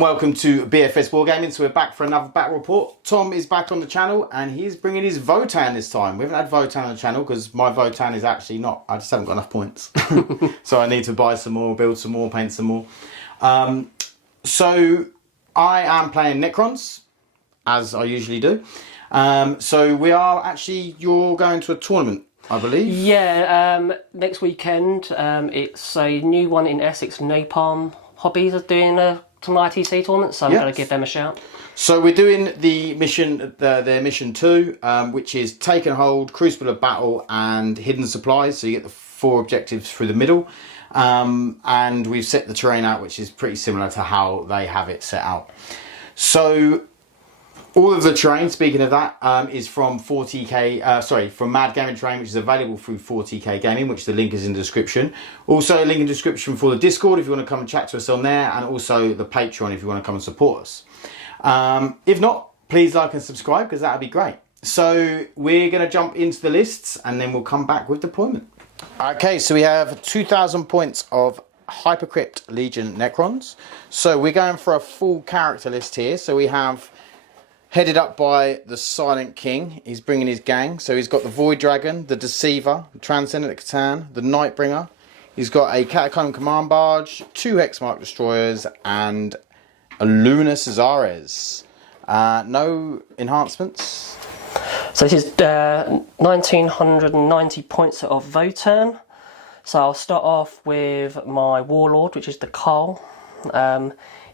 and welcome to BFS Wargaming. So we're back for another battle report. Tom is back on the channel and he's bringing his Votann this time. We haven't had Votann on the channel because my Votann is actually not, I just haven't got enough points. So I need to buy some more, build some more, paint some more. So I am playing Necrons, as I usually do. So we are actually, you're going to a tournament, I believe. Yeah, next weekend. It's a new one in Essex. Napalm Hobbies are doing some ITC tournament, so I'm going to give them a shout. So we're doing the mission, their mission 2, which is Take and Hold, Crucible of Battle, and Hidden Supplies. So you get the 4 objectives through the middle. And we've set the terrain out, which is pretty similar to how they have it set out. So all of the terrain, speaking of that, is from 40k, from Mad Gaming Terrain, which is available through 40k Gaming, which the link is in the description. Also a link in the description for the Discord if you want to come and chat to us on there, and also the Patreon if you want to come and support us. If not, please like and subscribe because that would be great. So we're going to jump into the lists and then we'll come back with deployment. Okay, so we have 2,000 points of Hypercrypt Legion Necrons. So we're going for a full character list here. So we have, headed up by the Silent King, he's bringing his gang. So he's got the Void Dragon, the Deceiver, the Transcendant C'tan, the Nightbringer. He's got a Catacomb Command Barge, 2 Hexmark Destroyers, and Illuminor Szeras. No enhancements. So this is 1990 points of Votann. So I'll start off with my Warlord, which is the Carl.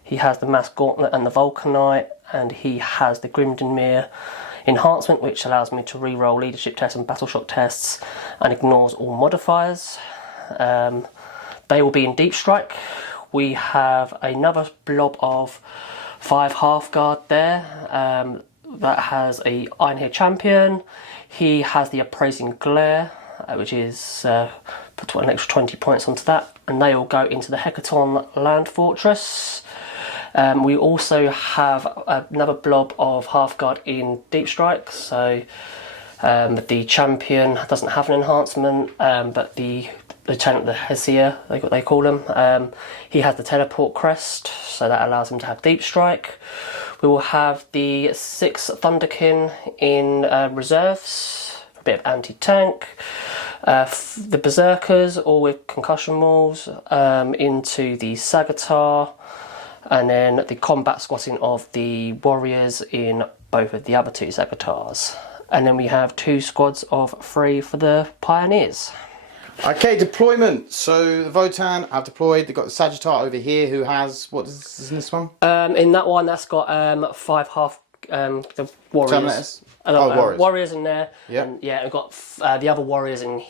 He has the Mass Gauntlet and the Vulcanite, and he has the Grimdenmere enhancement, which allows me to re-roll leadership tests and battle shock tests and ignores all modifiers. They will be in Deep Strike. We have another blob of 5 Half Guard there. That has a Einhyr champion. He has the Appraising Glare, which is put an extra 20 points onto that, and they will go into the Hecaton Land Fortress. We also have another blob of Half Guard in Deep Strike. So the champion doesn't have an enhancement, but the Lieutenant, the Hesea, what they call him, he has the Teleport Crest, so that allows him to have Deep Strike. We will have the 6 Thunderkin in reserves, a bit of anti-tank. The Berserkers, all with concussion walls, into the Sagatar, and then the combat squatting of the Warriors in both of the other 2 Sagatars. And then we have 2 squads of 3 for the Pioneers. Okay, deployment. So the Votann have deployed. They've got the Sagittar over here who has, what is in this one? In that one, that's got 5 half, the Warriors. Warriors. Warriors in there. Yeah. And yeah, I've got the other Warriors in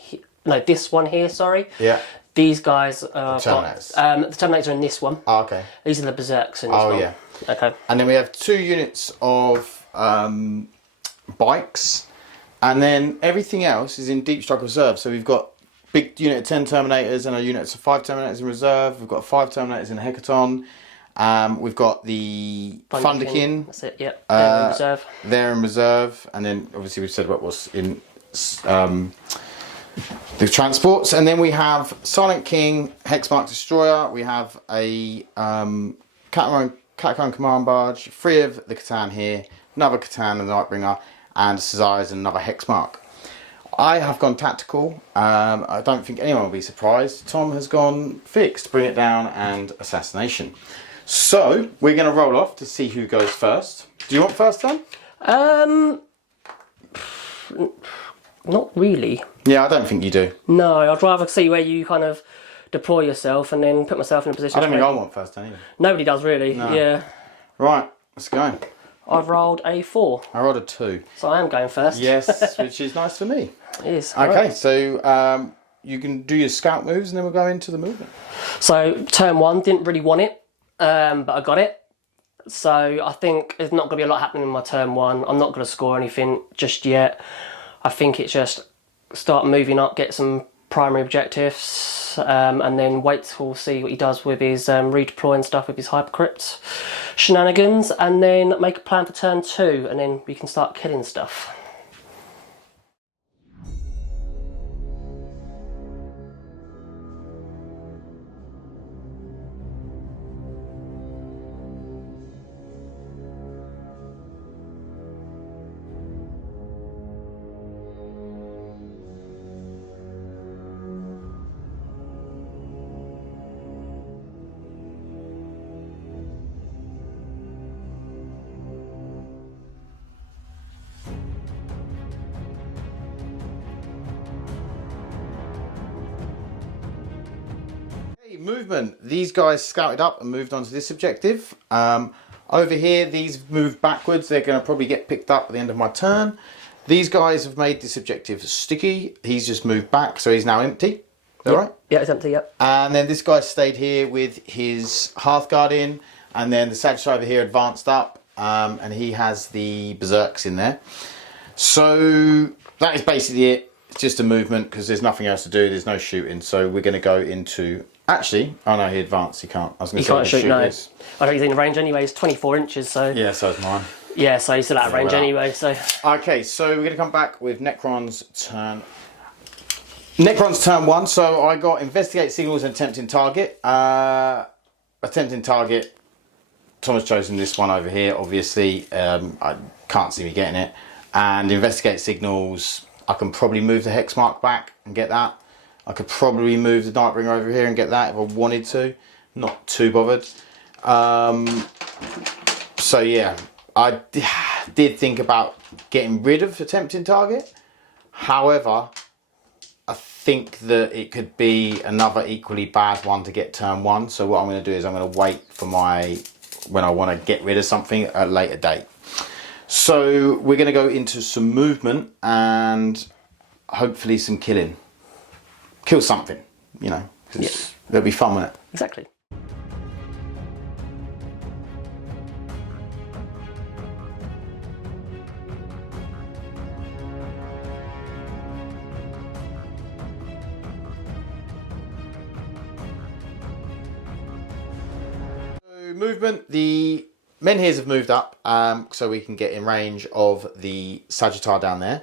no, this one here, sorry. Yeah. These guys are the Terminators. The Terminators are in this one. Oh, okay. These are the Berserks in this one. Oh, yeah. Okay. And then we have 2 units of bikes. And then everything else is in Deep Strike Reserve. So we've got big unit of 10 Terminators and a unit of 5 Terminators in reserve. We've got 5 Terminators in Hecaton. We've got the Thunderkin. That's it, yep. They're in reserve. They're in reserve. And then obviously we've said about what's in the transports. And then we have Silent King, Hexmark Destroyer. We have a Catacomb Command Barge, 3 of the C'tan here, another C'tan and the Nightbringer, and Cesars and another Hexmark. I have gone tactical. I don't think anyone will be surprised. Tom has gone fixed, bring it down, and assassination. So we're going to roll off to see who goes first. Do you want first, Tom? Not really. Yeah, I don't think you do. No, I'd rather see where you kind of deploy yourself and then put myself in a position. I don't think I want first, either. Nobody does really. No. Yeah. Right, let's go. I've rolled a 4. I rolled a 2. So I am going first. Yes, which is nice for me. It is. Okay, right. So you can do your scout moves and then we'll go into the movement. So turn 1, didn't really want it, but I got it. So I think there's not going to be a lot happening in my turn 1. I'm not going to score anything just yet. I think it's just start moving up, get some primary objectives, and then wait till we'll see what he does with his redeploying stuff with his Hypercrypt shenanigans, and then make a plan for turn 2, and then we can start killing stuff. movement. These guys scouted up and moved on to this objective. Over here, these moved backwards. They're going to probably get picked up at the end of my turn. These guys have made this objective sticky. He's just moved back, so he's now empty. Is that right? Yeah, it's empty, yep. And then this guy stayed here with his Hearthguard in, and then the Sagittarius over here advanced up, and he has the Berserks in there. So that is basically it. It's just a movement because there's nothing else to do. There's no shooting, so we're going to go into. Actually, oh no, he advanced. He can't. I was going to say can't shoot. No, this. I don't think he's in range anyway. He's 24 inches, so Yeah, so is mine. yeah, so he's still out of range anyway. So Okay, so we're going to come back with Necron's turn. Necron's turn 1. So I got investigate signals and attempting target. Attempting target. Tom has chosen this one over here. Obviously, I can't see me getting it. And investigate signals. I can probably move the Hexmark back and get that. I could probably move the Nightbringer over here and get that if I wanted to. Not too bothered. So yeah, I did think about getting rid of attempting target. However, I think that it could be another equally bad one to get turn 1. So what I'm going to do is I'm going to wait for when I want to get rid of something at a later date. So we're going to go into some movement and hopefully some killing. Kill something, you know, because there'll be fun with it. exactly. So movement, the Menhirs have moved up so we can get in range of the Sagittarius down there.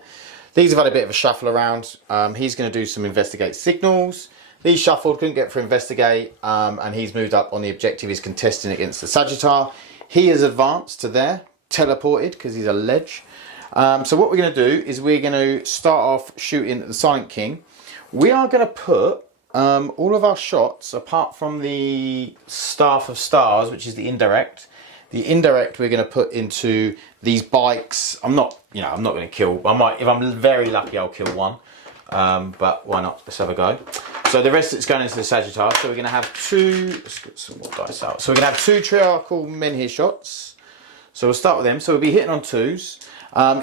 These have had a bit of a shuffle around. He's going to do some investigate signals. These shuffled, couldn't get for investigate, and he's moved up on the objective. He's contesting against the Sagittarius. He has advanced to there, teleported because he's a ledge. So what we're going to do is we're going to start off shooting at the Silent King. We are going to put all of our shots, apart from the Staff of Stars, which is the indirect. The indirect we're going to put into these bikes. I'm not going to kill. I might, if I'm very lucky, I'll kill one. But why not? Let's have a go. So the rest is going into the Sagittarius. So we're going to have let's get some more dice out. So we're going to have 2 Triarchal Menhir shots. So we'll start with them. So we'll be hitting on 2s.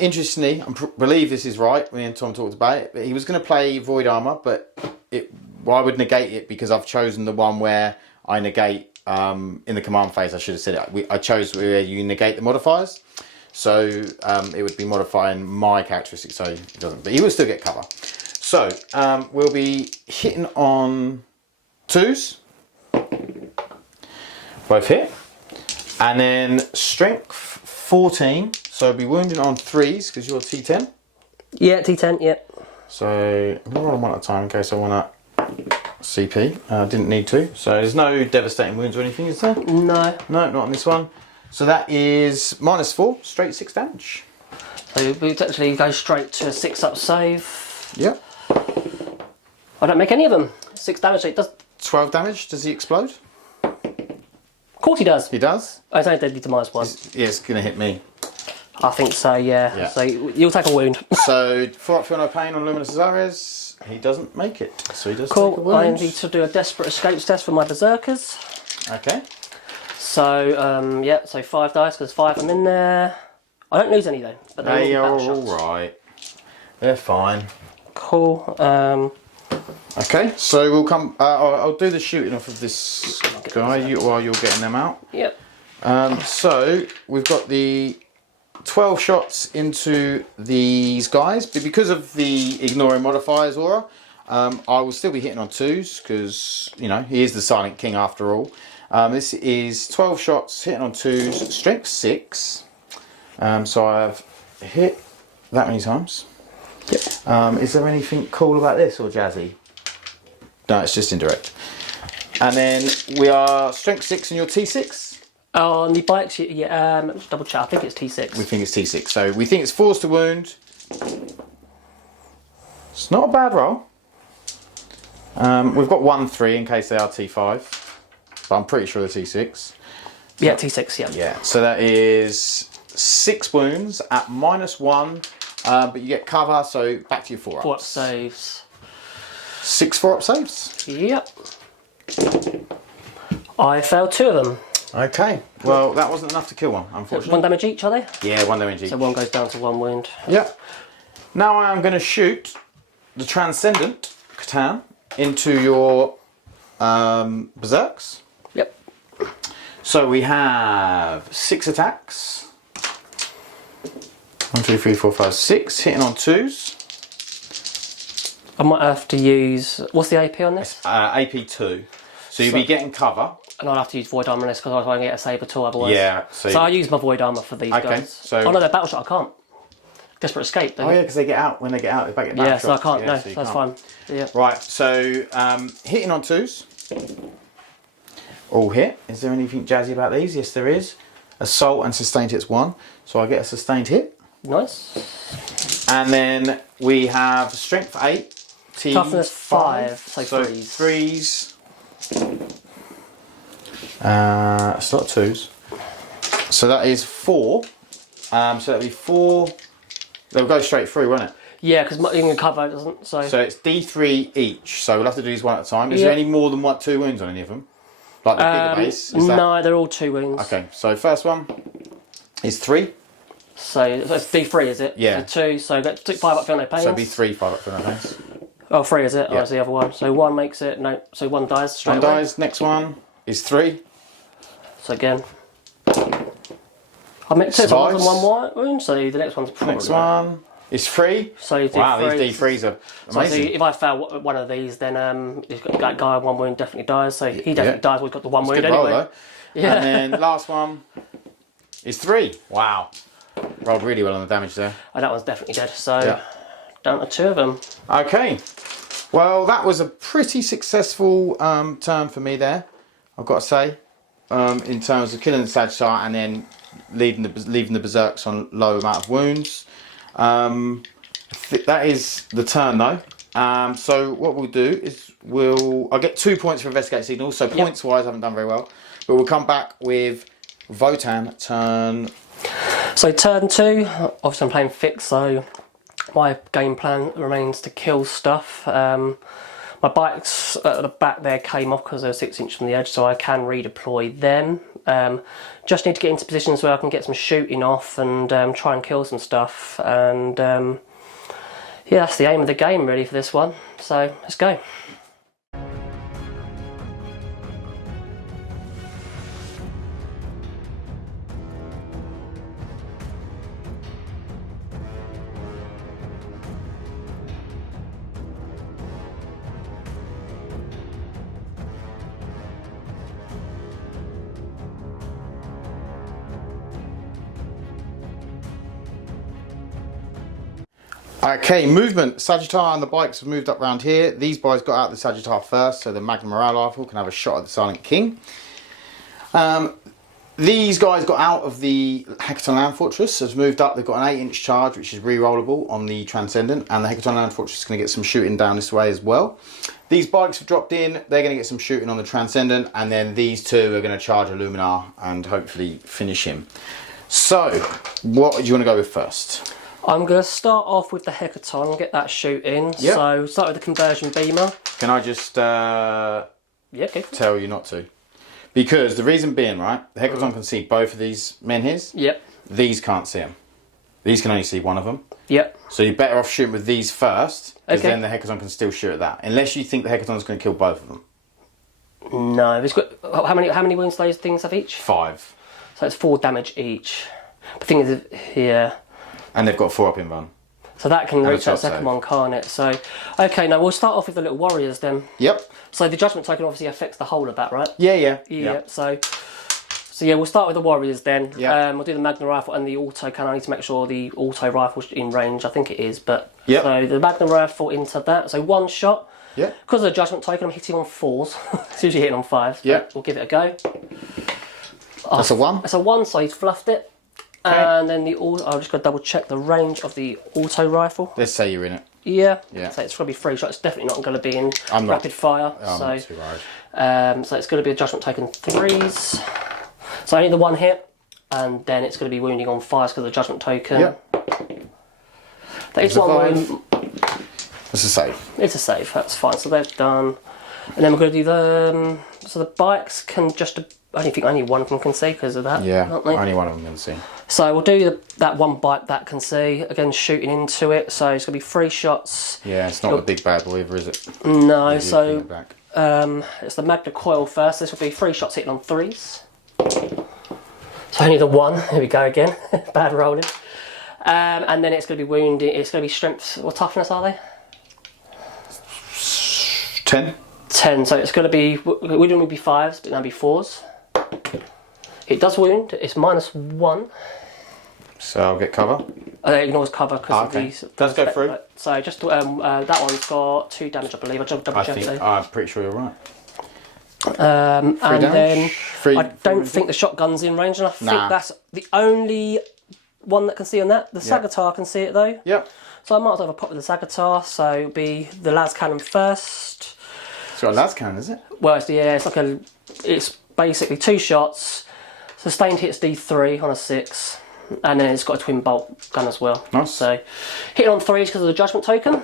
Interestingly, I believe this is right. Me and Tom talked about it. But he was going to play Void Armor, but I would negate it because I've chosen the one where I negate. In the command phase, I should have said it. I chose where you negate the modifiers, so it would be modifying my characteristics, so it doesn't. But he will still get cover. So we'll be hitting on 2s, both hit, and then strength 14. So we'll be wounding on 3s because you're T10. Yeah, T10. Yeah. So I'm gonna roll them one at a time in case I want to. CP, didn't need to. So there's no devastating wounds or anything, is there? No. No, not on this one. So that is -4, straight 6 damage. So we actually go straight to a 6-up save. Yeah. I don't make any of them. 6 damage, so it does. 12 damage, does he explode? Of course he does. He does? Oh, it's only deadly to -1. Yeah, it's going to hit me. I think so, yeah. So you'll take a wound. So 4 up, feel no pain on Illuminor Szeras. He doesn't make it, so he does cool. take a wound. I need to do a desperate escapes test for my Berserkers. Okay. So, yeah, so 5 dice, because 5 of them in there. I don't lose any though. But they are alright. They're fine. Cool. Okay, so we'll come. I'll do the shooting off of this guy while you're getting them out. Yep. So we've got the 12 shots into these guys, but because of the ignoring modifiers aura, I will still be hitting on 2s because, you know, he is the Silent King after all. This is 12 shots hitting on 2s, strength 6. So I've hit that many times. Yep. Is there anything cool about this or jazzy? No, it's just indirect. And then we are strength 6 and you're T6. On the bikes, yeah, double check. I think it's T6. We think it's T6. So we think it's force to wound. It's not a bad roll. We've got 1-3 in case they are T5. But I'm pretty sure they're T6. Yeah, T6, yeah. Yeah, so that is 6 wounds at -1. But you get cover, so back to your 4-ups. 4-up saves. 6 4-up saves. Yep. I failed 2 of them. Okay. Well, that wasn't enough to kill one, unfortunately. 1 damage each, are they? Yeah, 1 damage each. So 1 goes down to 1 wound. Yep. Now I am going to shoot the Transcendant C'tan into your Berserks. Yep. So we have 6 attacks. 1, 2, 3, 4, 5, 6. Hitting on 2s. I might have to use... What's the AP on this? AP 2. So you'll be getting cover. And I'll have to use Void Armour on this because I won't get a Sabre tool otherwise. Yeah. So I use my Void Armour for these guys. So... Oh no, they're Battle Shot, I can't. Desperate Escape, don't Oh yeah, because they get out. When they get out, they back it back. Yeah, so I can't. Yeah, No, so that's can't. fine. Yeah. Right, so hitting on 2s. All hit. Is there anything jazzy about these? Yes, there is. Assault and sustained hits 1. So I get a sustained hit. Nice. And then we have strength 8. Toughness 5. So 3s. 3s. It's not 2s. So that is 4. So that'll be 4. They'll go straight through, won't it? Yeah, because you can cover it doesn't. So it's D3 each. So we'll have to do these one at a time. Is there any more than 2 wounds on any of them? Like the bigger base? No, they're all 2 wounds. Okay, so first one is 3. So it's D3, is it? Yeah. So 2. So get 5 up for no pains. So it'll be 3, 5 up for no pains. Oh, 3 is it? Yeah. Oh, it's the other one. So 1 makes it no. So 1 dies straight One away. dies. Next one is 3. So again, I meant 2 times and 1 white wound. So the next one's probably Next one is 3. So you do wow, 3. these D3s are So amazing. if I fail one of these, then that guy with 1 wound definitely dies. So he definitely dies. We've got the 1 wound Good anyway. roll, though. Yeah. And then last one is 3. Wow. Rolled really well on the damage there. And that one's definitely dead. So down to 2 of them. Okay. Well, that was a pretty successful turn for me there, I've got to say, in terms of killing the Sagittar and then leaving the Berserks on low amount of wounds. That is the turn though. So what we'll do is I'll get 2 points for Investigate Signals. So points wise, I haven't done very well, but we'll come back with Votann turn. So turn 2, obviously I'm playing fixed, so my game plan remains to kill stuff. My bikes at the back there came off because they were 6 inches from the edge, so I can redeploy them. Just need to get into positions where I can get some shooting off and try and kill some stuff. And yeah, that's the aim of the game really for this one. So let's go. Okay, movement. Sagittar and the bikes have moved up around here. These boys got out the Sagittar first, so the Magnum Morale rifle can have a shot at the Silent King. These guys got out of the Hecaton Land Fortress, has moved up. They've got an 8-inch charge, which is re-rollable on the Transcendent, and the Hecaton Land Fortress is going to get some shooting down this way as well. These bikes have dropped in. They're going to get some shooting on the Transcendent, and then these two are going to charge Illuminor and hopefully finish him. So, what do you want to go with first? I'm going to start off with the Hecaton, get that shoot in. Yep. So start with the conversion beamer. Can I just Yeah, okay. tell you not to? Because the reason being, right, the Hecaton can see both of these menhirs. Yep. These can't see them. These can only see one of them. Yep. So you're better off shooting with these first, because Okay. then the Hecaton can still shoot at that. Unless you think the Hecaton's going to kill both of them. No, it's got how many wounds those things have each? 5. So it's 4 damage each. The thing is here. And they've got 4 up in run. So that can reach shot that second save. one, can't it? So, okay, now we'll start off with the little warriors then. Yep. So the judgment token obviously affects the whole of that, right? Yeah. So yeah, we'll start with the warriors then. Yeah. We'll do the Magnum rifle and the auto cannon. I need to make sure the auto rifle's in range. I think it is, but Yep. so the Magnum rifle into that. So 1 shot. Yeah. Because of the judgment token, I'm hitting on 4s. It's usually hitting on 5s. Yeah. We'll give it a go. That's a 1. That's a 1, so he's fluffed it. Okay. And then I'll just go double check the range of the auto rifle. Let's say you're in it. Yeah. Yeah. So it's going to be 3 shots. It's definitely not going to be in I'm not. rapid fire. I'm so not too worried. so it's going to be a judgment token 3s. So only the 1 hit, and then it's going to be wounding on 5s because of the judgment token. Yep. That is It's a 1 5. wound. That's a save. It's a save. That's fine. So they've done And then we're going to do the so the bikes can just. I don't think only one of them can see because of that. Yeah, aren't they? only one of them can see. So we'll do that one bike that can see. Again, shooting into it. So it's going to be 3 shots. Yeah, it's not the big bad boy either, is it? No. So it's the Magna Coil first. This will be 3 shots hitting on 3s. So only the one. Here we go again. Bad rolling. And then it's going to be wounding. It's going to be strength. What toughness are they? 10. 10. So it's going to be. We don't be 5s, but now be 4s. It does wound. It's -1. So I'll get cover. It ignores cover because of okay. these. Does go through. So just that one's got 2 damage, I believe. I just double check. I'm pretty sure you're right. And then I don't three think the shotgun's in range, and I think that's the only one that can see on that. The Sagatar can see it though. Yep. So I might as well have a pop with the Sagatar. So it'll be the las cannon first. It's got a las cannon, is it? Well, it's basically 2 shots. Sustained hits D3 on a 6, and then it's got a twin bolt gun as well. Nice. So hitting on 3s because of the judgment token.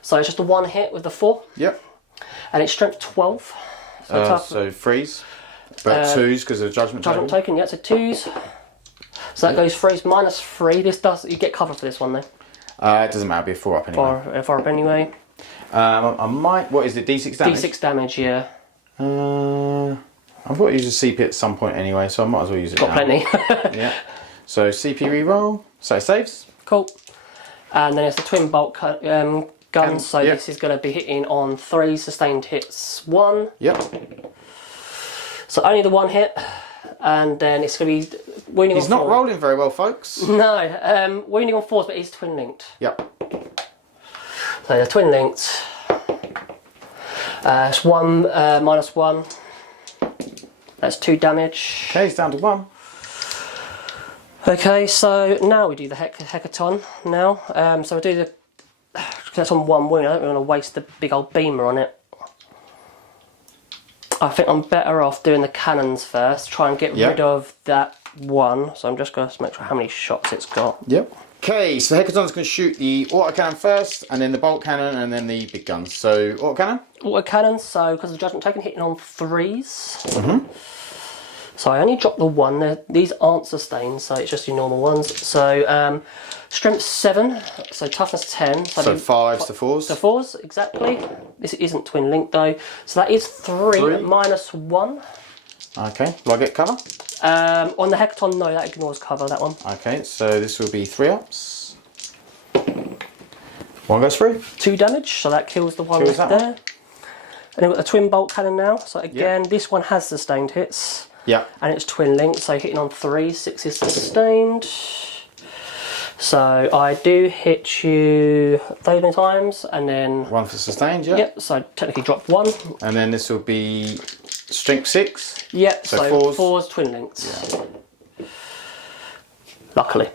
So it's just a 1 hit with the 4. Yep. And it's strength 12. So 3s, but 2s because of the judgment token. Judgment token, yeah, so 2s. So that goes 3s -3. This does, you get cover for this one though. It doesn't matter, it'll be a 4 up anyway. 4 up anyway. I might, what is it, D6 damage? D6 damage, yeah. I thought you used a CP at some point anyway, so I might as well use it Got now. plenty. Yeah. So CP reroll, so it saves. Cool. And then it's the twin bolt gun, so this is going to be hitting on 3 sustained hits 1. Yep. So only the 1 hit, and then it's going to be wounding He's on 4. not rolling very well, folks. No, wounding on 4s, but he's twin linked. Yep. So they're twin linked. It's 1 -1. That's 2 damage. Okay, he's down to 1. Okay, so now we do the Hecaton now. So we do the. That's on 1 wound. I don't really want to waste the big old beamer on it. I think I'm better off doing the cannons first. Try and get rid of that 1. So I'm just going to make sure how many shots it's got. Yep. Okay, so Hecaton's going to shoot the autocannon first, and then the bolt cannon, and then the big guns. So autocannon. Autocannon. So because of the judgment token, hitting on 3s. So I only dropped the 1. These aren't sustained, so it's just your normal ones. So strength 7, so toughness 10. So 5s to 4s. To 4s, exactly. This isn't twin linked though. So that is 3 -1. Okay, do I get cover? On the Hecaton, no, that ignores cover, that one. Okay, so this will be 3 ups. 1 goes through. 2 damage, so that kills the one Kills there. that one. And then we've got the twin bolt cannon now. So again, this one has sustained hits. Yeah. And it's twin linked, so hitting on 3, 6 is sustained. So I do hit you those many times, and then 1 for sustained, yeah. Yep. So I technically dropped 1. And then this will be strength 6. Yep. So So 4s. 4s twin linked. Yeah. Luckily.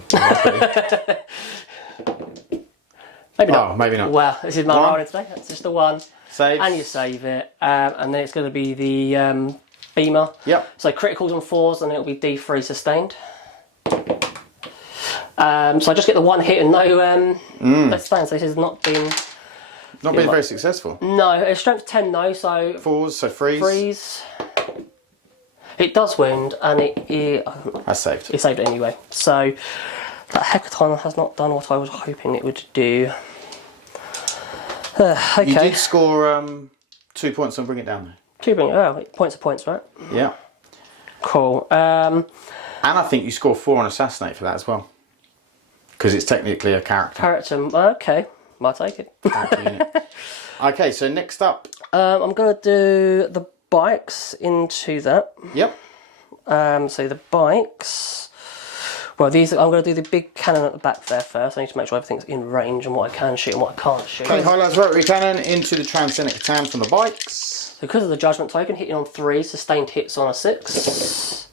Maybe not. Oh, maybe not. Well, this is my 1. rolling today. That's just the 1. Saves. And you save it, and then it's going to be the beamer. Yep. So criticals on 4s, and it'll be D3 sustained. So I just get the 1 hit and no sustained. So this has not been. Not been very successful. No, it's strength 10 though. So 4s, so 3s. 3s. It does wound, and That's saved. it saved it anyway. So that Hecaton has not done what I was hoping it would do. Okay. You did score 2 points on Bring It Down. 2 points are points, right? Yeah. Cool. And I think you score 4 on Assassinate for that as well. Because it's technically a character. Okay. Might take it. Okay, so next up. I'm going to do the bikes into that. Yep. So the bikes. Well, these I'm going to do the big cannon at the back there first. I need to make sure everything's in range and what I can shoot and what I can't shoot. Okay, highlights rotary cannon into the Transcendant C'tan from the bikes. So because of the judgment token, hitting on 3, sustained hits on a 6.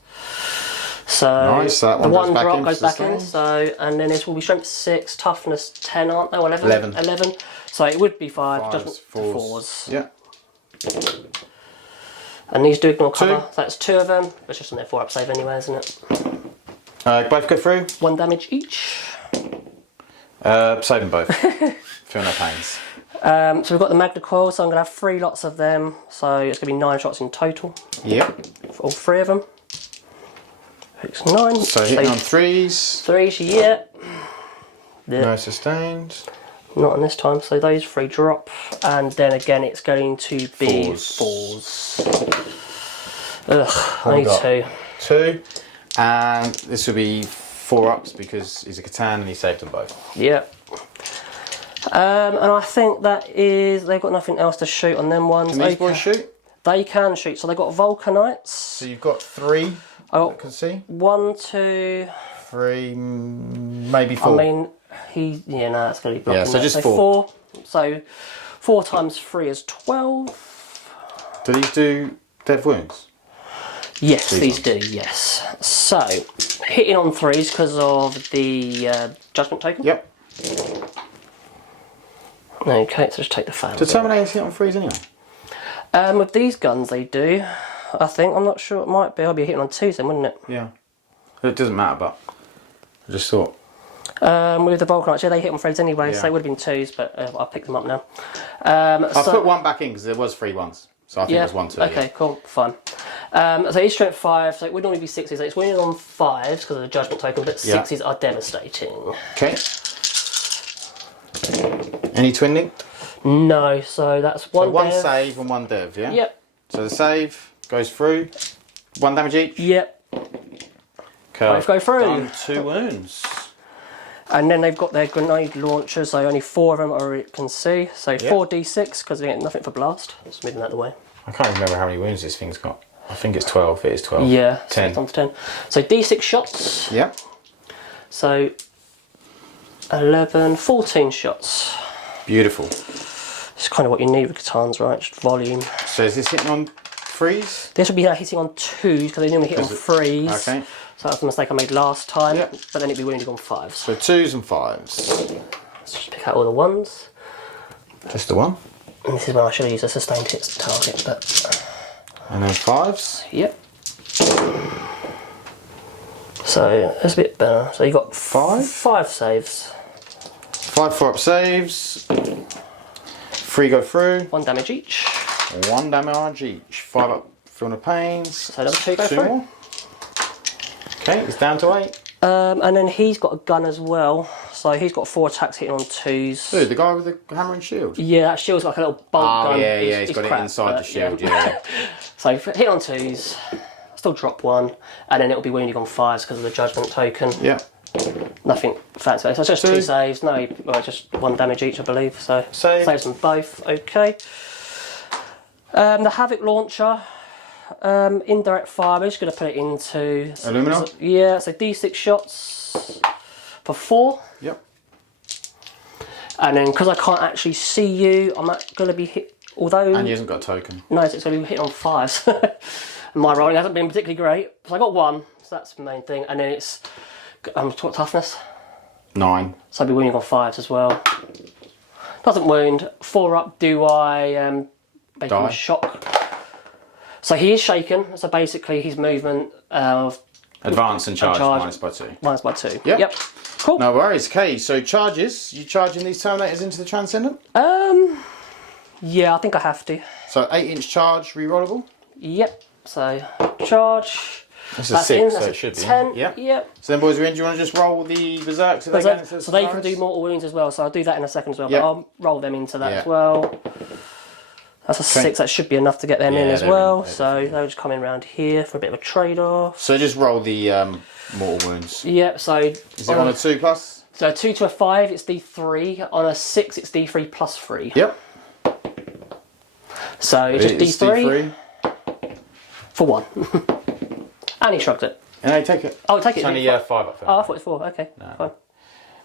So nice, that the one drop goes back in. So and then this will be strength 6, toughness 10, aren't they? Or 11. 11. So it would be 5. 5s, Judgment 4s. Yeah. And these do ignore cover. 2. So that's 2 of them. It's just on their 4-up save anyway, isn't it? Both go through. 1 damage each. Save them both. Feel no pains. So we've got the Magna Coil, so I'm going to have 3 lots of them. So it's going to be 9 shots in total. Yep. For all 3 of them. It's 9. So hitting on 3s. 3s, yeah. No sustained. Not on this time, so those 3 drop. And then again, it's going to be 4s. Ugh, I need 2. 2. And this will be 4 ups because he's a C'tan and he saved them both. Yeah. And I think that is, they've got nothing else to shoot on them ones. Can these boys shoot? They can shoot. So they've got Vulcanites. So you've got 3, I can see. 1, 2... 3, maybe 4. I mean, no, that's going to be blocking. Yeah, so just 4. So 4 times 3 is 12. Do these do dead wounds? Yes, these do, yes. So, hitting on 3s because of the Judgment token. Yep. Okay, so just take the fan. Do Terminators hit on 3s anyway? With these guns they do, I think. I'm not sure, it might be. I'll be hitting on 2s then, wouldn't it? Yeah. It doesn't matter, but I just thought. With the Vulcanites, yeah, they hit on 3s anyway, Yeah. so it would have been 2s, but I'll pick them up now. I'll put 1 back in because there was 3 ones. So I think there's 1, 2. Okay, yeah. cool, fine. So he's strength 5, so it would normally be 6s. So it's winning on 5s because of the Judgment token, but 6s are devastating. Okay. Any twin linked? No, so that's 1 So 1 dev. save and 1 dev, yeah? Yep. So the save goes through. 1 damage each. Yep. Okay. Both go through. Done 2 wounds. And then they've got their grenade launchers, so only 4 of them are you can see. So 4d6 because they get nothing for blast. Just moving that away. I can't remember how many wounds this thing's got. I think it's 12. It is 12. Yeah. 10. Times 10. So d6 shots. Yep. So 11, 14 shots. Beautiful. It's kind of what you need with C'tans, right? Just volume. So is this hitting on 3s? This would be hitting on 2s because they normally hit on 3s. Okay. So that's the mistake I made last time. Yep. But then it'd be wounding on 5s. So 2s and 5s. Let's just pick out all the 1s. Just the 1. And this is where I should have used a sustained hits target, but... And then 5s. Yep. So that's a bit better. So you got 5 saves. 5 4-up saves. 3 go through. 1 damage each. 1 damage each. 5 up Film of Pains. So another 2 go 2 through. more. Okay, it's down to 8. And then he's got a gun as well. So he's got 4 attacks hitting on 2s. Who, the guy with the hammer and shield? Yeah, that shield's like a little bolt gun. Yeah, he's got crap, it inside but, the shield, yeah. So hit on 2s, still drop 1, and then it'll be wounding on 5s because of the Judgment token. Yeah. Nothing fancy. So it's just 2 saves, just 1 damage each, I believe. So saves them both, okay. The Havoc launcher, indirect fire, we're just going to put it into... Illuminor? Yeah, so d6 shots for 4. Yep. And then because I can't actually see you, I'm not going to be hit, although... And he hasn't got a token. No, it's going to be hit on 5s. My rolling hasn't been particularly great. So I got 1, so that's the main thing. And then it's what toughness? 9. So I'll be wounding on 5s as well. Doesn't wound. 4 up, do I make him Die. shock? So he is shaken, so basically his movement of Advance and charge, minus by 2. minus by 2. Yep. Cool. No worries. Okay, so charges. You charging these Terminators into the Transcendent? Yeah, I think I have to. So 8-inch charge, rerollable? Yep. So charge. That's a 6, so it should be. 10. Yep. Yep. So then, boys, do you want to just roll the Berserks? So they can do mortal wounds as well, so I'll do that in a second as well, Yep. but I'll roll them into that as well. That's a 6, that should be enough to get them in as they're well, in, so they'll just come in around here for a bit of a trade-off. So just roll the mortal wounds. Yep, so... Is it on a 2 plus? So 2 to a 5, it's D3. On a 6, it's D3 plus 3. Yep. So it's just D3, D3. for 1. And he shrugged it. And I take it. Oh, take it. It's only 5 up. Oh, I thought it was 4. Okay, fine.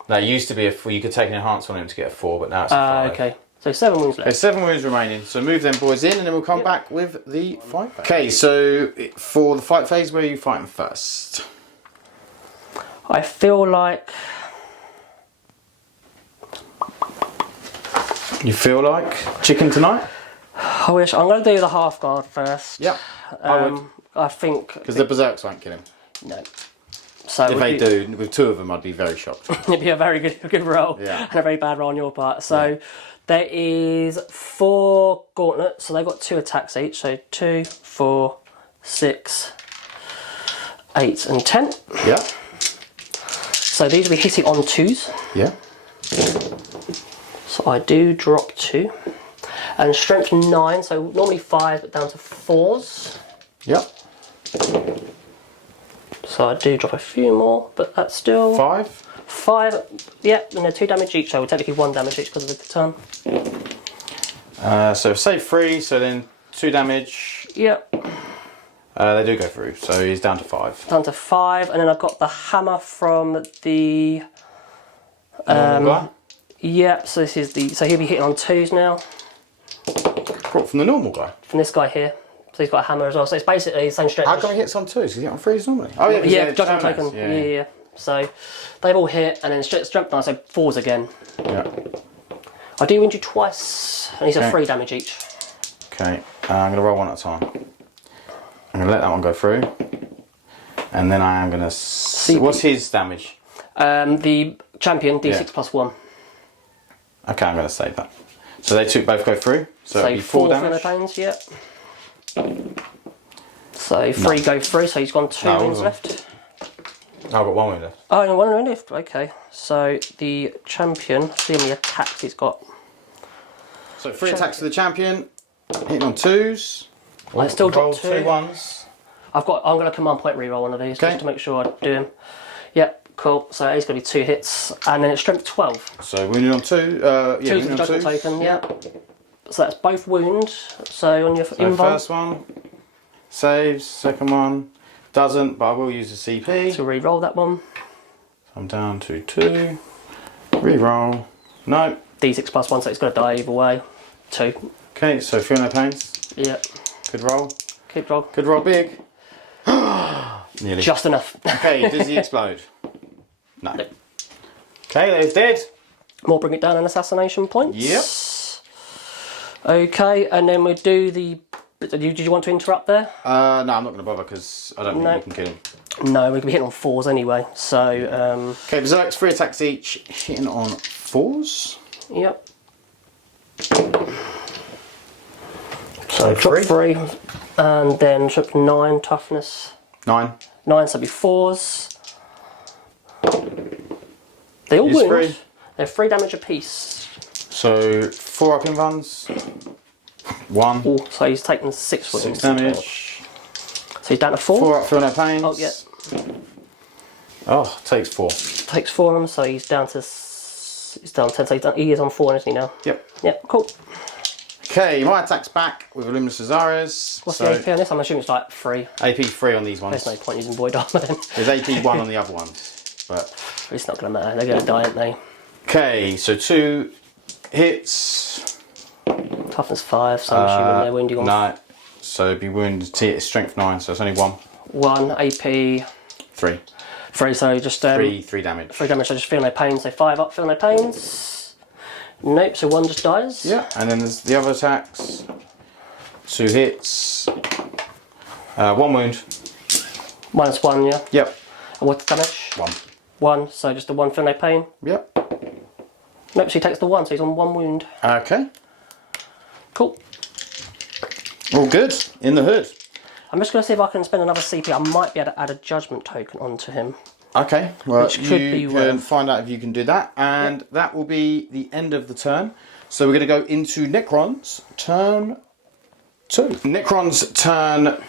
No, it used to be you could take an enhance on him to get a 4, but now it's a 5. Okay, so 7 wounds left. There's 7 wounds remaining, so move them boys in and then we'll come back with the fight phase. Okay, so for the fight phase, where are you fighting first? I feel like... You feel like chicken tonight? I wish... I'm going to do the half guard first. Yep, I would. I think... Because the Berserks won't kill him. No. So If they do, with 2 of them, I'd be very shocked. it'd be a very good roll Yeah. and a very bad roll on your part. So There is 4 gauntlets, so they've got 2 attacks each. So 2, 4, 6, 8 and 10. Yeah. So these will be hitting on 2s. Yeah. So I do drop 2. And strength 9, so normally 5 but down to 4s. Yep. So I do drop a few more, but that's still... 5. 5, yeah, and they're 2 damage each, so we're technically 1 damage each because of the turn. So save 3, so then 2 damage. Yep. They do go through, so he's down to 5. Down to 5, and then I've got the hammer from the... yeah, so this is the... So he'll be hitting on 2s now. What, from the normal guy? From this guy here. So he's got a hammer as well, so it's basically the same strength. How come he hits on 2s? Does he hit on 3s normally? Oh yeah, yeah, judgment token. Yeah. So they've all hit, and then strength 9, so 4s again. Yeah. I do wound you twice, and he's a 3 damage each. Okay, I'm going to roll one at a time. I'm going to let that one go through. And then I am going to... What's his damage? The champion, D6 plus 1. Okay, I'm going to save that. So they both go through. So it'll be 4 damage. Pains, yeah. So 3 go through, so he's gone 2 wounds left. I've got 1 wound left. Oh, and 1 wound left, okay. So the champion, see how many attacks he's got. So 3 attacks to the champion, hitting on 2s. I still drop 2 1s. I'm going to command point reroll one of these just to make sure I do him. Yep, cool. So he's going to be 2 hits, and then it's strength 12. So wounded on 2. 2 for the judgment token, yeah. So that's both wound. So on your invuln. First one saves, second one doesn't, but I will use the CP. So reroll that one. I'm down to 2. Reroll. No. D6 plus 1, so it's going to die either way. 2. Okay, so feel no pains. Yep. Good roll. Keep roll. Good roll big. Nearly. Just enough. Okay, does he explode? No. Okay, he's dead. More bring it down an assassination points. Yep. Okay, and then we do the... Did you want to interrupt there? No, I'm not going to bother because I don't think we can kill him. No, we can be hitting on 4s anyway, so... Okay, Berserk's 3 attacks each, hitting on 4s. Yep. So drop 3, and then drop 9 toughness. 9. 9, so it'll be 4s. They all wound. 3. They're 3 damage apiece. So 4 up in runs. 1. Oh, so he's taken 6 wounds. 6 damage. So he's down to 4. 4 up, feel no pains. Oh, yeah. Oh, takes 4. Takes 4 of them, so he's down to... He's down 10, so he is on 4, isn't he now? Yep. Yep, cool. Okay, my attack's back with Illuminor Szeras. What's the AP on this? I'm assuming it's like 3. AP 3 on these ones. There's no point using void armor then. There's AP 1 on the other ones. But it's not going to matter, they're going to die, aren't they? okay, so 2 hits. Toughness 5, so I'm assuming they're wounding on... No, so it'd be wounded, strength 9, so it's only 1. 1, AP... 3. 3, so just... 3 damage. 3 damage, so just feel no pain, so 5 up, feel no pains. Nope, so 1 just dies. Yeah, and then there's the other attacks. 2 hits. 1 wound. -1, yeah? Yep. And what's the damage? 1. 1, so just the 1 feel no pain. Yep. Nope, so he takes the 1, so he's on 1 wound. Okay. Cool. All good. In the hood. I'm just going to see if I can spend another CP. I might be able to add a judgment token onto him. Okay, well, Which could you be can find out if you can do that, and that will be the end of the turn. So we're going to go into Necron's turn 2. Necron's turn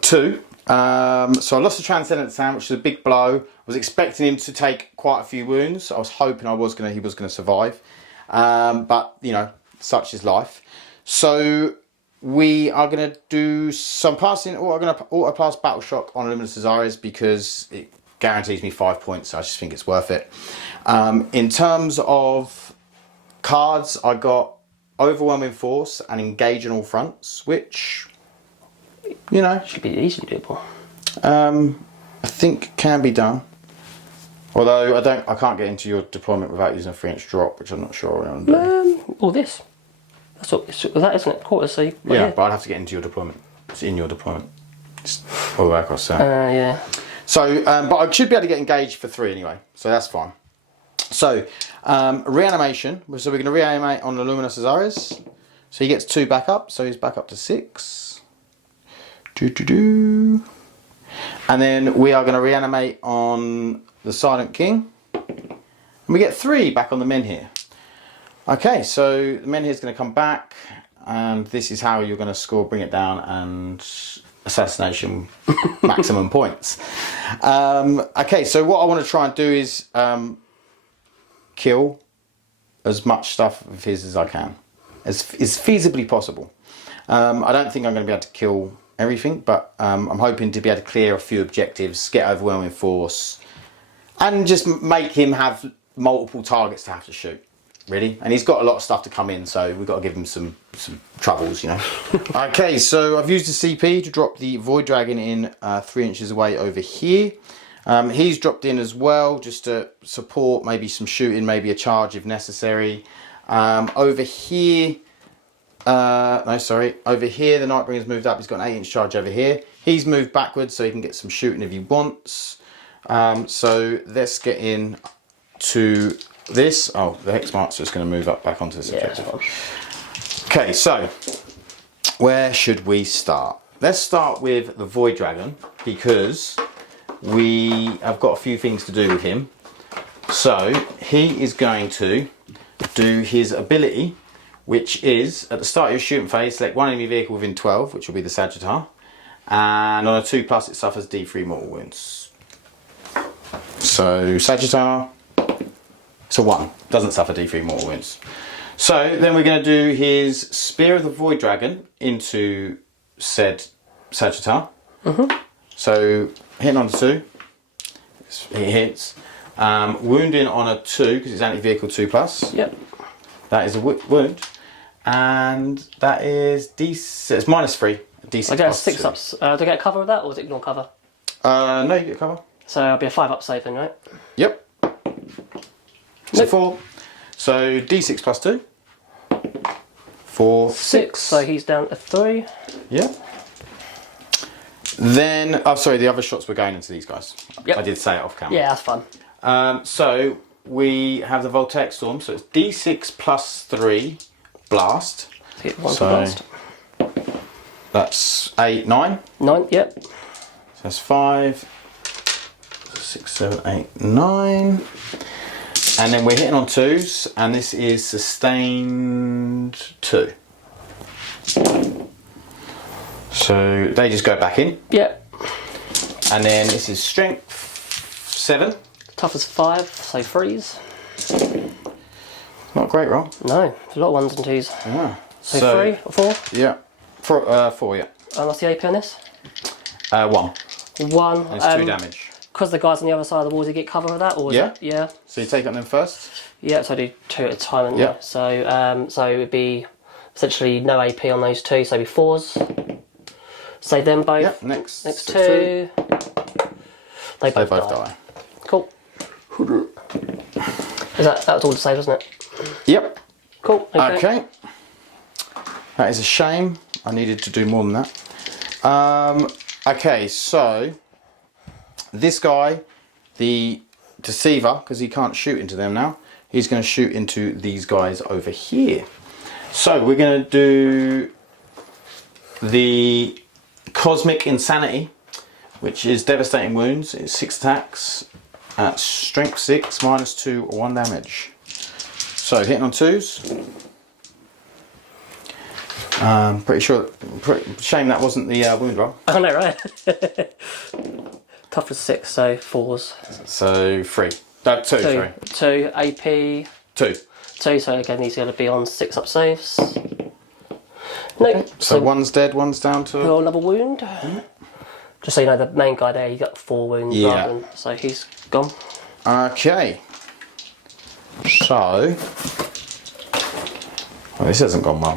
2. So I lost the Transcendant C'tan, which is a big blow. I was expecting him to take quite a few wounds. I was hoping he was going to survive, but you know, such is life. So we are going to do some passing, or I'm going to auto pass Battle Shock on Illuminor Szeras because it guarantees me 5 points, so I just think it's worth it. In terms of cards, I got Overwhelming Force and Engage on all fronts, which, you know, Should be easily doable. I think can be done. Although I can't get into your deployment without using a 3-inch drop, which I'm not sure what I'm doing. Or this. That's what that, isn't it? Quarter C. Yeah, but I'd have to get into your deployment. It's in your deployment. It's all the way across there. Yeah. So, but I should be able to get engaged for 3 anyway, so that's fine. So, reanimation. So we're going to reanimate on Illuminor Szeras. So he gets 2 back up. So he's back up to 6. And then we are going to reanimate on the Silent King. And we get 3 back on the Menhir. Okay, so the Menhir is going to come back. And this is how you're going to score, bring it down, and assassination maximum points. Okay, so what I want to try and do is kill as much stuff of his as I can, as feasibly possible. I don't think I'm going to be able to kill everything, but I'm hoping to be able to clear a few objectives, get overwhelming force, and just make him have multiple targets to have to shoot. Really, and he's got a lot of stuff to come in, so we've got to give him some troubles, you know. Okay, so I've used the CP to drop the Void Dragon in 3 inches away over here. He's dropped in as well, just to support maybe some shooting, maybe a charge if necessary. Over here, over here the Nightbringer's moved up. He's got an 8-inch charge over here. He's moved backwards so he can get some shooting if he wants. So let's get in to this. Oh, the Hexmark's just going to move up back onto this objective. Okay, so where should we start? Let's start with the Void Dragon, because we have got a few things to do with him. So he is going to do his ability, which is at the start of your shooting phase, select one enemy vehicle within 12, which will be the Sagittar, and on a 2+ it suffers D3 mortal wounds. So Sagittar, it's a 1, doesn't suffer D3 mortal wounds. So then we're going to do his Spear of the Void Dragon into said Sagittar. So hitting on the 2, it hits. Wounding on a 2 because it's anti-vehicle 2+. Yep. That is a wound, and that is D6. It's -3. D6. I get a 6 ups. Do I get cover of that, or is it ignore cover? No, you get cover. So it'll be a 5 up save then, right? Yep. So 4. So D6 +2. 4, 6. So he's down to 3. Yeah. Then, oh sorry, the other shots were going into these guys. Yep. I did say it off camera. Yeah, that's fun. So we have the Voltaic Storm. So it's D6 +3 blast. Hit 1 so blast. That's 8, 9. 9. Yep. So that's 5, 6, 7, 8, 9. And then we're hitting on 2s, and this is sustained 2. So they just go back in. Yep. And then this is strength 7. Toughness 5, so freeze. Not a great roll. No, there's a lot of 1s and 2s. Yeah. So 3 or 4? Yeah. 4, yeah. And what's the AP on this? 1. 1. And it's 2 damage. Because the guys on the other side of the walls, you get cover of that, or is Yeah. it? Yeah. So you take on them first? Yeah, so I do 2 at a time. Yeah. So so it would be essentially no AP on those 2, so it'd be 4s. Save them both. Yep, next 2. They both die. Cool. Is that was all to save, wasn't it? Yep. Cool. Okay. That is a shame. I needed to do more than that. Okay, so this guy, the Deceiver, because he can't shoot into them now, he's going to shoot into these guys over here. So we're going to do the Cosmic Insanity, which is devastating wounds. It's 6 attacks at strength 6, -2, 1 damage. So hitting on 2s. Shame that wasn't the wound roll. I know, right? Toughness 6, so 4s. So 3. No, 2, sorry. 2 AP. 2. 2, so again these are going to be on 6 up saves. No. Okay. So 1's dead, 1's down to... Roll another wound. Just so you know, the main guy there, he got 4 wounds. Yeah. Rather than, so he's gone. Okay. So... Well, this hasn't gone well.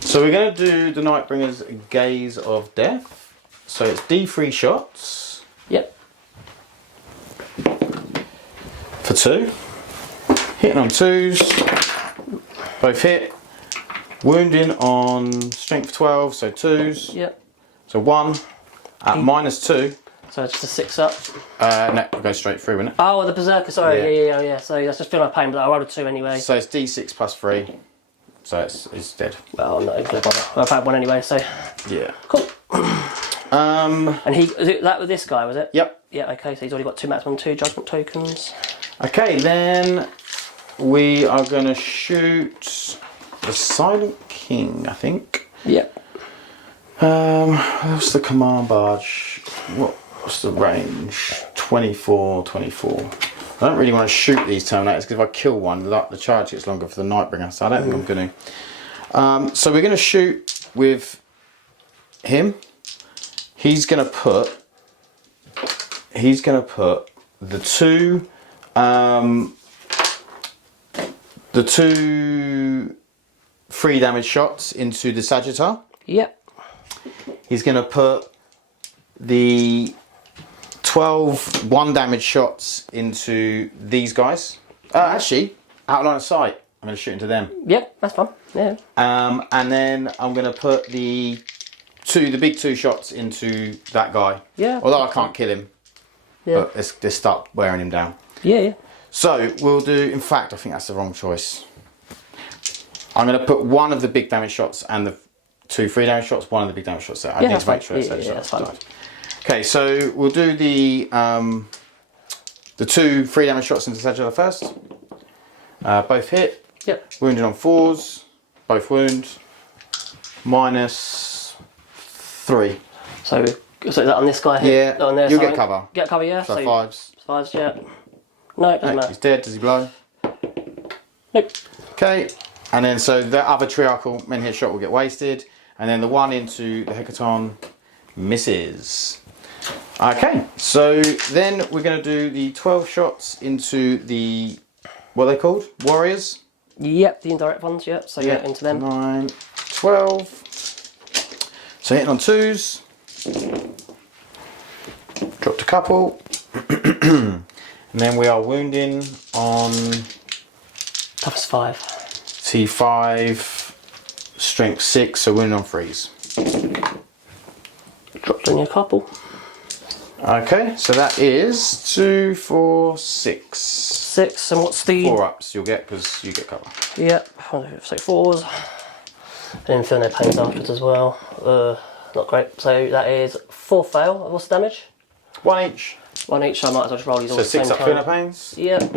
So we're going to do the Nightbringer's Gaze of Death. So it's D3 shots. Yep. For 2. Hitting on 2s. Both hit. Wounding on strength 12, so 2s. Yep. So 1 at -2. So it's just a 6 up. No, we'll go straight through, wouldn't it? Oh, the Berserker, sorry. Yeah. Yeah. So that's just feeling like pain, but I rolled a 2 anyway. So it's D6 plus 3. So it's dead. Well, I'm not even going to bother. I've had one anyway, so. Yeah. Cool. And he, was it that with this guy, was it? Yep. Yeah, okay, so he's already got 2 maximum 2 judgment tokens. Okay, then we are going to shoot the Silent King, I think. Yep. What's the command barge? What's the range? 24. I don't really want to shoot these Terminators because if I kill one, the charge gets longer for the Nightbringer, so I don't think I'm going to. So we're going to shoot with him. He's going to put the two 3 damage shots into the Sagittar. Yep. He's going to put the 12 1 damage shots into these guys. Actually, outline of sight. I'm going to shoot into them. Yep, that's fine. Yeah. And then I'm going to put the big 2 shots into that guy. Yeah. Although I can't kill him. Yeah. But let's start wearing him down. Yeah. So we'll do. In fact, I think that's the wrong choice. I'm going to put one of the big damage shots and the 2 3 damage shots. One of the big damage shots there. I need to make sure that's fine. Okay, so we'll do the 2 3 damage shots into Sagittar first. Both hit. Yep. Wounded on 4s. Both wound. -3. So is that on this guy here? Yeah. On there, You'll get cover. Get cover, yeah. So 5s. 5s, yeah. No, it doesn't matter. He's dead. Does he blow? Nope. Okay. And then so the other Triarchal Menhir shot will get wasted, and then the one into the Hecaton misses. Okay, so then we're going to do the 12 shots into the, what are they called? Warriors? Yep, the indirect ones, yep. So yeah, into them. 9, 12. So hitting on 2s. Dropped a couple. And then we are wounding on Toughness 5. T5, strength 6, so wounding on 3s. Dropped only a couple. Okay, so that is 2, 4, 6. 6, and what's the... 4 ups you'll get because you get cover. Yep, so 4s. And then feeling their pains afterwards as well. Not great. So that is 4 fail. What's the damage? 1 each. 1 each, so I might as well just roll these all So at the same 6 up time. feeling pains. Yep.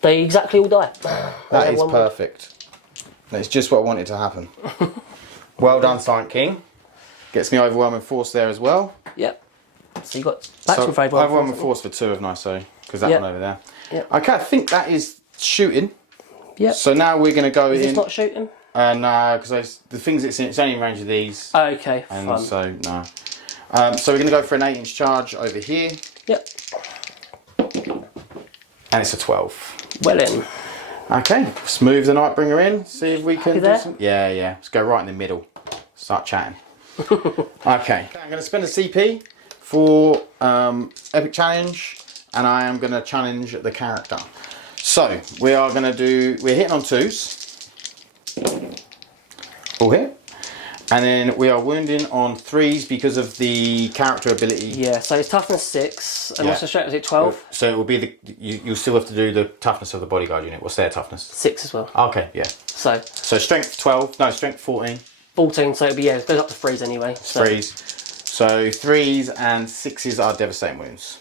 They exactly all die. That is perfect. That's just what I wanted to happen. Well done, Silent King. Gets me overwhelming force there as well. Yep. So you got maximum for overwhelming force for 2 of Niso, because that one over there. Yep. Okay, I think that is shooting. Yep. So now we're going to go in. Is this not shooting? Because the things it's only in range of these. Okay, and fine. so no. So we're going to go for an 8-inch charge over here. Yep. And it's a 12. Well in. Okay, let's move the Nightbringer in. See if we can do there? some. Yeah. Let's go right in the middle. Start chatting. Okay, I'm going to spend a CP for Epic Challenge, and I am going to challenge the character. So we are going to do. We're hitting on 2s. All hit. And then we are wounding on 3s because of the character ability. Yeah, so it's toughness 6, and what's the strength? Is it 12? So it will be you'll still have to do the toughness of the bodyguard unit. What's their toughness? 6 as well. Okay, yeah. So strength 12, no, strength 14. 14, so it'll be, it goes up to 3s anyway. So. 3s. So 3s and 6s are devastating wounds.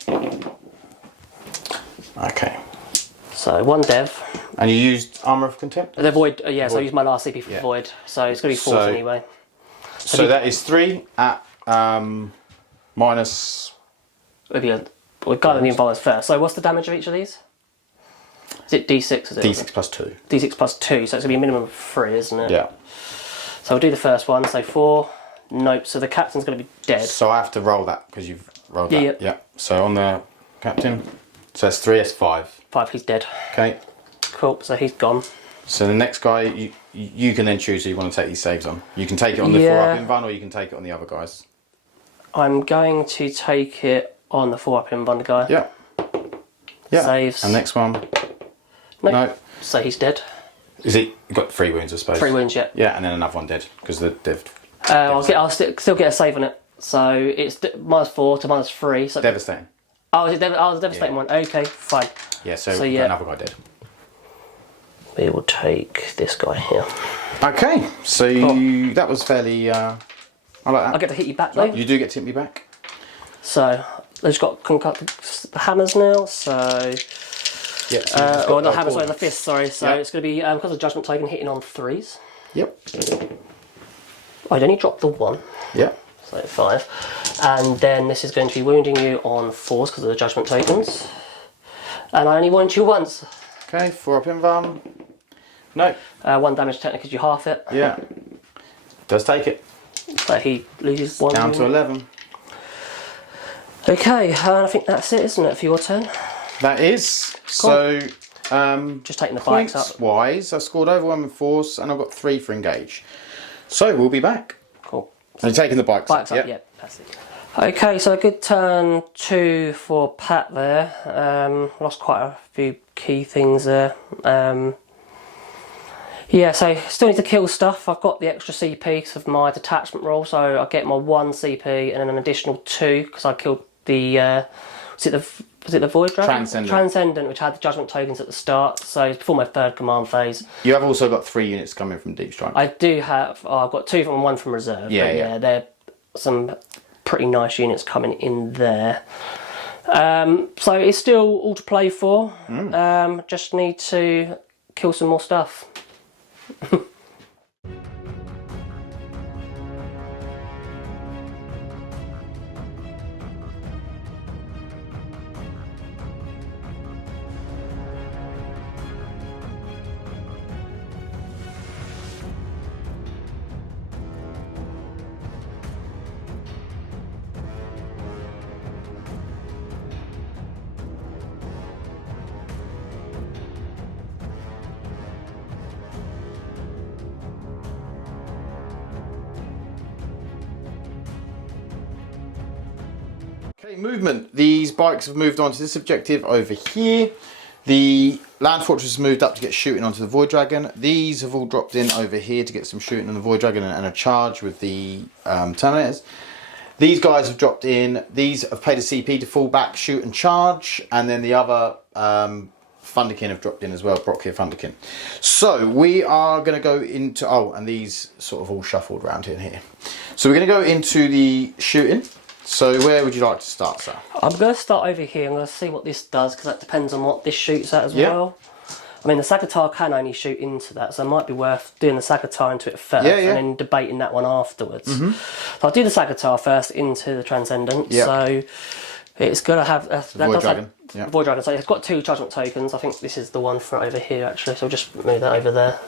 Okay. So 1 dev. And you used Armour of Contempt? The void, yeah, so I used my last CP for void. So it's going to be 4 anyway. So that is 3 at minus. We'll go with the involvers first. So what's the damage of each of these? Is it D6? Is it? D6 plus 2. D6 plus 2, so it's going to be a minimum of 3, isn't it? Yeah. So we'll do the first one. So 4. Nope. So the captain's going to be dead. So I have to roll that because you've rolled that. Yeah. Yeah. So on the captain. So that's 3, that's 5. 5, he's dead. Okay. Cool. So he's gone. So the next guy, you can then choose who you want to take these saves on. You can take it on the 4-up invuln, or you can take it on the other guys. I'm going to take it on the 4-up invuln guy. Yeah. Yeah. Saves. And next one. Nope. No. So he's dead. Is it? You got 3 wounds, I suppose. 3 wounds, yeah. Yeah, and then another one dead because they've. I'll still get a save on it. So it's -4 to -3. So Devastating. oh, is it the devastating one? Okay, fine. Yeah, so yeah, another guy dead. we will take this guy here. Okay, so that was fairly. I like that. I get to hit you back though. You do get to hit me back. So they've got the hammers now. So Yeah. So not hammers, sorry, the fists. Sorry. So Yep. it's going to be because of judgment token hitting on 3s. Yep. I'd only dropped the 1. Yep. So 5. And then this is going to be wounding you on 4s because of the judgment tokens. And I only wound you once. Okay, 4 up invam. No. 1 damage technically because you half it. Yeah. Does take it. So he loses 1. Down to 11. Okay, and I think that's it, isn't it, for your turn? That is. So, just taking the bikes up. points wise, I scored overwhelming force and I've got 3 for engage. So we'll be back. Cool. And taking the bikes Up, yep, that's it. Okay, so a good turn 2 for Pat there. Lost quite a few key things there. Yeah, so still need to kill stuff. I've got the extra CP because of my detachment roll, so I get my 1 CP and then an additional 2 because I killed the was it the Void Dragon? Transcendent, which had the judgment tokens at the start. So it's before my 3rd command phase. You have also got 3 units coming from Deep Strike. I do have. I've got 2 from and 1 from reserve. Yeah, they're some pretty nice units coming in there. So it's still all to play for. Just need to kill some more stuff. Okay, movement. These bikes have moved on to this objective over here. The Land Fortress has moved up to get shooting onto the Void Dragon. These have all dropped in over here to get some shooting on the Void Dragon and a charge with the Terminators. These guys have dropped in. These have paid a CP to fall back, shoot and charge. And then the other Thunderkin have dropped in as well, Brock here, Thunderkin. So we are going to go into... Oh, and these sort of all shuffled around in here. So we're going to go into the shooting. So where would you like to start, sir? I'm going to start over here. I'm going to see what this does because that depends on what this shoots at as well. I mean, the Sagatar can only shoot into that, so it might be worth doing the Sagatar into it first and then debating that one afterwards. So I'll do the Sagatar first into the Transcendent. So it's going to have... Void Dragon. Void Dragon. So it's got 2 judgment tokens. I think this is the one for over here, actually. So I'll just move that over there.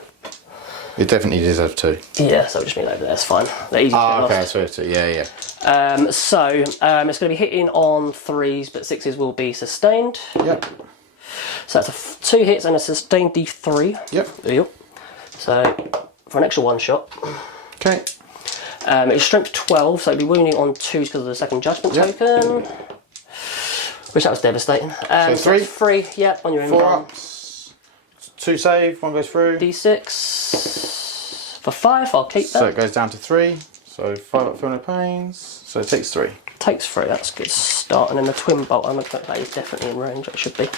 It definitely deserves 2. Yeah, so I'll just move that over there. It's fine. They're easy to get okay, lost. so it's 2. Yeah. So it's going to be hitting on 3s, but 6s will be sustained. Yep. So that's 2 hits and a sustained D3. Yep. So for an extra 1 shot. Okay. It's strength 12, so it'll be wounding on 2s because of the second judgment token. Which that was devastating. So 3? 3, on your 4 ups. 2 save, 1 goes through. D6 for 5, I'll keep that. So it goes down to 3. So 5 up, 400 pains. So it takes 3. Takes 3, that's a good start. And then the twin bolt, I'm looking at that is definitely in range, it should be.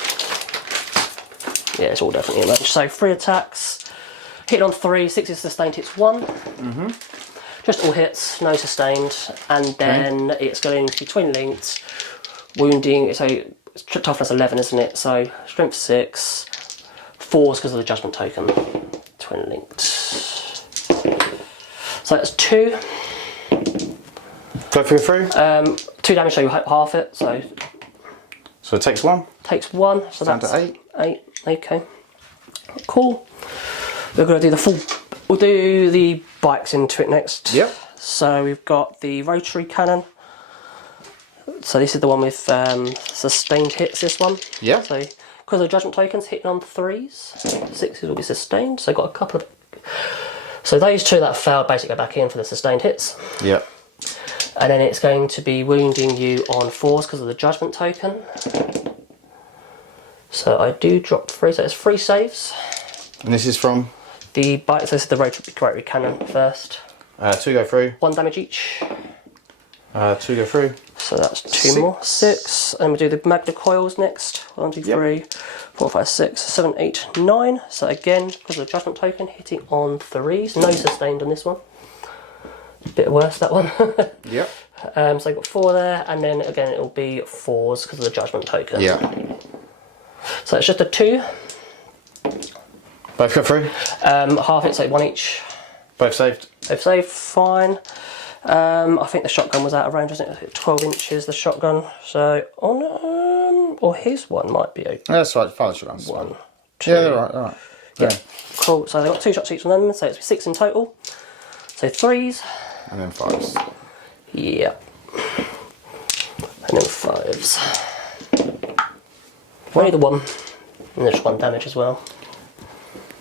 Yeah, it's all definitely in range. So 3 attacks, hit on 3, 6 is sustained, hits 1. Just all hits, no sustained. And then it's going to be twin linked, wounding, so it's toughness 11, isn't it? So strength 6, 4s because of the judgment token, twin linked. So that's 2. Go through. 2 damage, so you half it. So it takes 1. Takes 1. So down that's to 8. 8. Okay. Cool. We're going to do the full. We'll do the bikes into it next. Yep. So we've got the rotary cannon. So this is the one with sustained hits. This one. Yeah. So because of judgment tokens hitting on 3s, 6s will be sustained. So got a couple of. So those 2 that failed basically go back in for the sustained hits. Yep. And then it's going to be wounding you on 4s because of the judgment token. So I do drop 3, so it's 3 saves. And this is from? The bike, so this is the rotary cannon first. 2 go through. 1 damage each. 2 go through. So that's 2 more. 6. And we do the Magna Coils next. 1, 2, 3, 4, 5, 6, 7, 8, 9. So again, because of the Judgment token, hitting on 3s. No sustained on this one. Bit worse, that one. Yep. So I've got 4 there, and then again it'll be 4s because of the Judgment token. Yeah. So it's just a 2. Both go through. Half it, so 1 each. Both saved. Both saved, fine. I think the shotgun was out of range, wasn't it? 12 inches, the shotgun. So, or his one might be okay. That's right, fire shotgun. 1, 2. Yeah, they're right, all right. Yeah, cool. So they've got 2 shots each on them, so it's 6 in total. So 3s. And then 5s. Yeah. And then 5s. Only the 1. And there's 1 damage as well.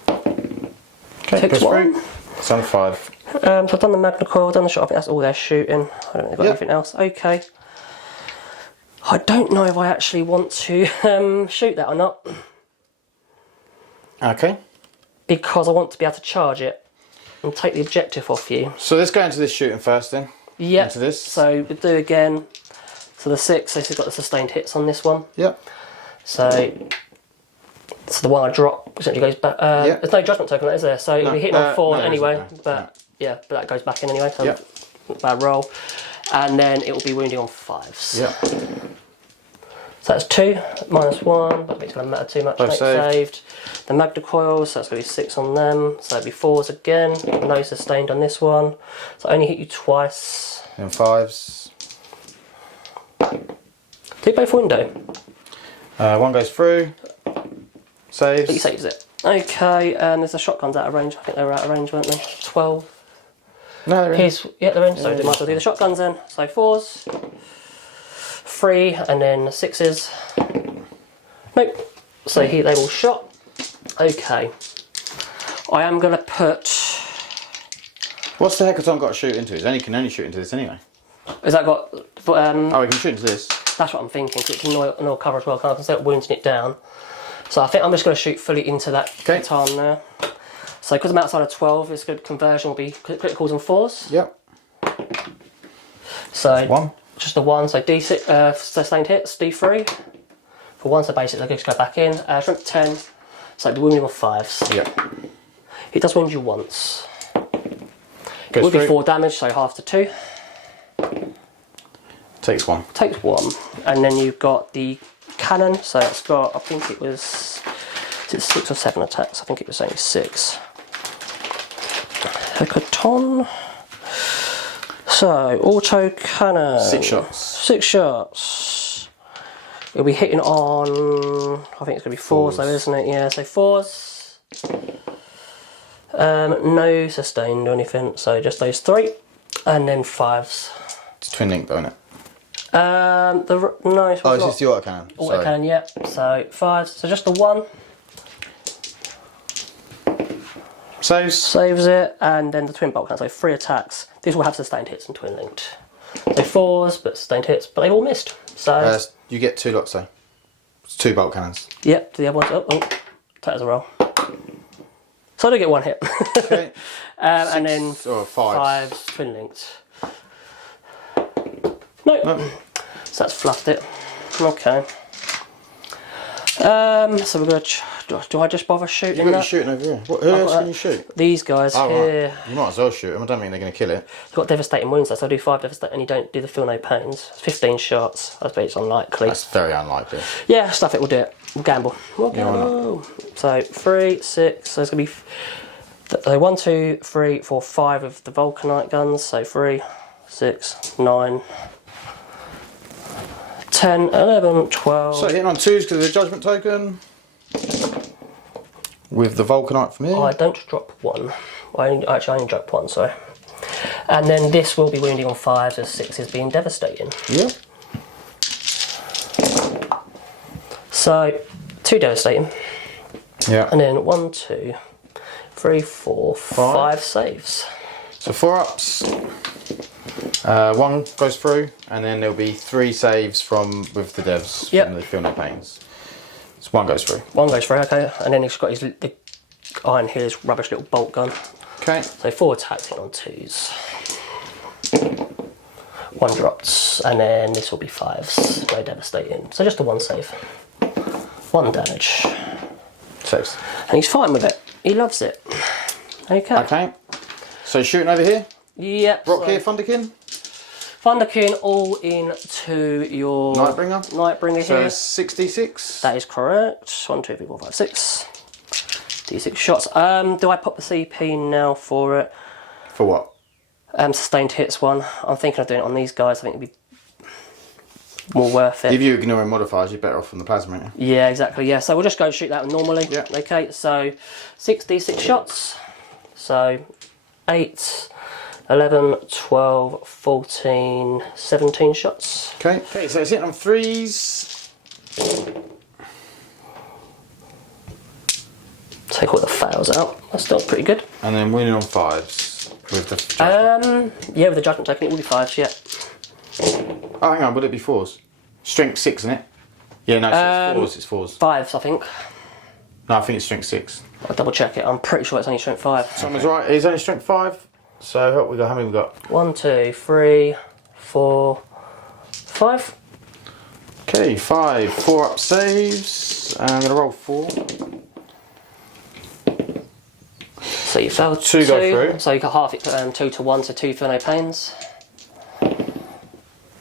Okay, Takes 1. It's on 5. So I've done the Magna Coil, done the shot. I think that's all they're shooting. I don't think they've got anything else. Okay. I don't know if I actually want to shoot that or not. Okay. Because I want to be able to charge it and take the objective off you. So let's go into this shooting first then. Yep. Into this. So we'll do again. So the 6, this has got the sustained hits on this one. Yep. So the one I drop essentially goes back. There's no Judgment token, is there? So it'll be hitting on 4 anyway. But yeah, but that goes back in anyway. So bad roll. And then it will be wounding on 5s. Yep. So that's 2, -1, but it's going to matter too much. Both saved. The Magna Coils, so that's going to be 6 on them. So it'll be 4s again. No sustained on this one. So I only hit you twice. And 5s. Do both window. 1 goes through. Saves. He saves it. Okay, and there's the shotguns out of range. I think they were out of range, weren't they? 12. No, they're in. Here's, yeah, they're in. So we might as well do the shotguns then. So 4s. 3 and then 6s. Nope. So here they all shot. Okay. I am going to put. What's the Hecaton got to shoot into? It can only shoot into this anyway. Has that got? Oh, we can shoot into this. That's what I'm thinking. Because it can annoy cover as well. Can't I can start wounding it down. So I think I'm just going to shoot fully into that C'tan there. So because I'm outside of 12, this good conversion will be criticals and 4s. Yep. So 1. Just the 1, so D6 sustained hits, D3 for 1, so basically I just go back in. Strength 10, so it'll be wounding on 5s. Yep. It does wound you once. Goes Would be through. 4 damage, so half to 2. Takes 1. Takes 1, and then you've got the cannon, so it's got, I think it was, is it 6 or 7 attacks? I think it was only 6. Hecaton. So, auto cannon. 6 shots. 6 shots. It'll be hitting on, I think it's going to be 4s though, isn't it? Yeah, so 4s. No sustained or anything, so just those 3. And then 5s. It's twin link though, isn't it? No, it's Oh, not. it's just the autocannon. Auto cannon, yeah. So 5s, so just the 1. Saves it, and then the twin bolt cannon, so 3 attacks. This will have sustained hits and twin linked. So 4s, but sustained hits, but they've all missed. So you get 2 lots though. It's 2 bolt cannons. yep, the other one's that as a roll. So I do get 1 hit. Okay. And then or 5s. 5s twin linked. No. So that's fluffed it. Okay. So we're gonna. Do I just bother shooting You've got that? you shooting over here. Who else can you shoot? These guys here. Right. You might as well shoot them. I don't think they're going to kill it. You've got devastating wounds though, so I do 5 devastating and you don't do the feel no pains. 15 shots. I suppose it's unlikely. That's very unlikely. Yeah, stuff it, we'll do it. We'll gamble. We'll gamble. So 3, 6, so it's going to be so 1, 2, 3, 4, 5 of the Vulcanite guns. So 3, 6, 9, 10, 11, 12. So hitting on 2s because of the Judgment token. With the Vulcanite from here. I don't drop 1. I only drop 1, sorry. And then this will be wounding on 5s as 6s being devastating. Yeah. So 2 devastating. Yeah. And then 1, 2, 3, 4, 5 saves. So 4 ups. 1 goes through, and then there'll be 3 saves with the devs from the Feel No Pains. So 1 goes through. 1 goes through, okay. And then he's got the Einhyr's rubbish little bolt gun. Okay. So 4 attacks in on 2s. 1 dropped, and then this will be 5s. No devastating. So just a 1 save. 1 damage. Saves. And he's fine with it. He loves it. Okay. Okay. So shooting over here. Yep. Rock here, Thunderkin. Thunderkin all into your Nightbringer So here. 66. That is correct. 1, 2, 3, 4, 5, 6. D6 shots. Do I pop the CP now for it? For what? Sustained hits one. I'm thinking of doing it on these guys. I think it'd be more worth it. If you ignore modifiers, you're better off from the plasma, aren't you? Yeah, exactly. Yeah, so we'll just go shoot that normally. Yeah. Okay, so 6d6 shots. So 8, 11, 12, 14, 17 shots. Okay. Okay, so it's hitting on 3s. Take all the fails out. That's still pretty good. And then winning on 5s. With the judgment. Yeah, with the judgment token, it will be 5s, yeah. Oh, hang on, would it be 4s? Strength 6, isn't it? Yeah, no, so it's 4s. 5s, I think. No, I think it's strength 6. I'll double check it. I'm pretty sure it's only strength 5. Someone's right, it's only strength 5. So we got, how many we got? 1, 2, 3, 4, 5. Okay, 5. 4 up saves. I'm going to roll 4. So you failed 2 go through. So you got half it, 2 to 1, so 2 for no pains.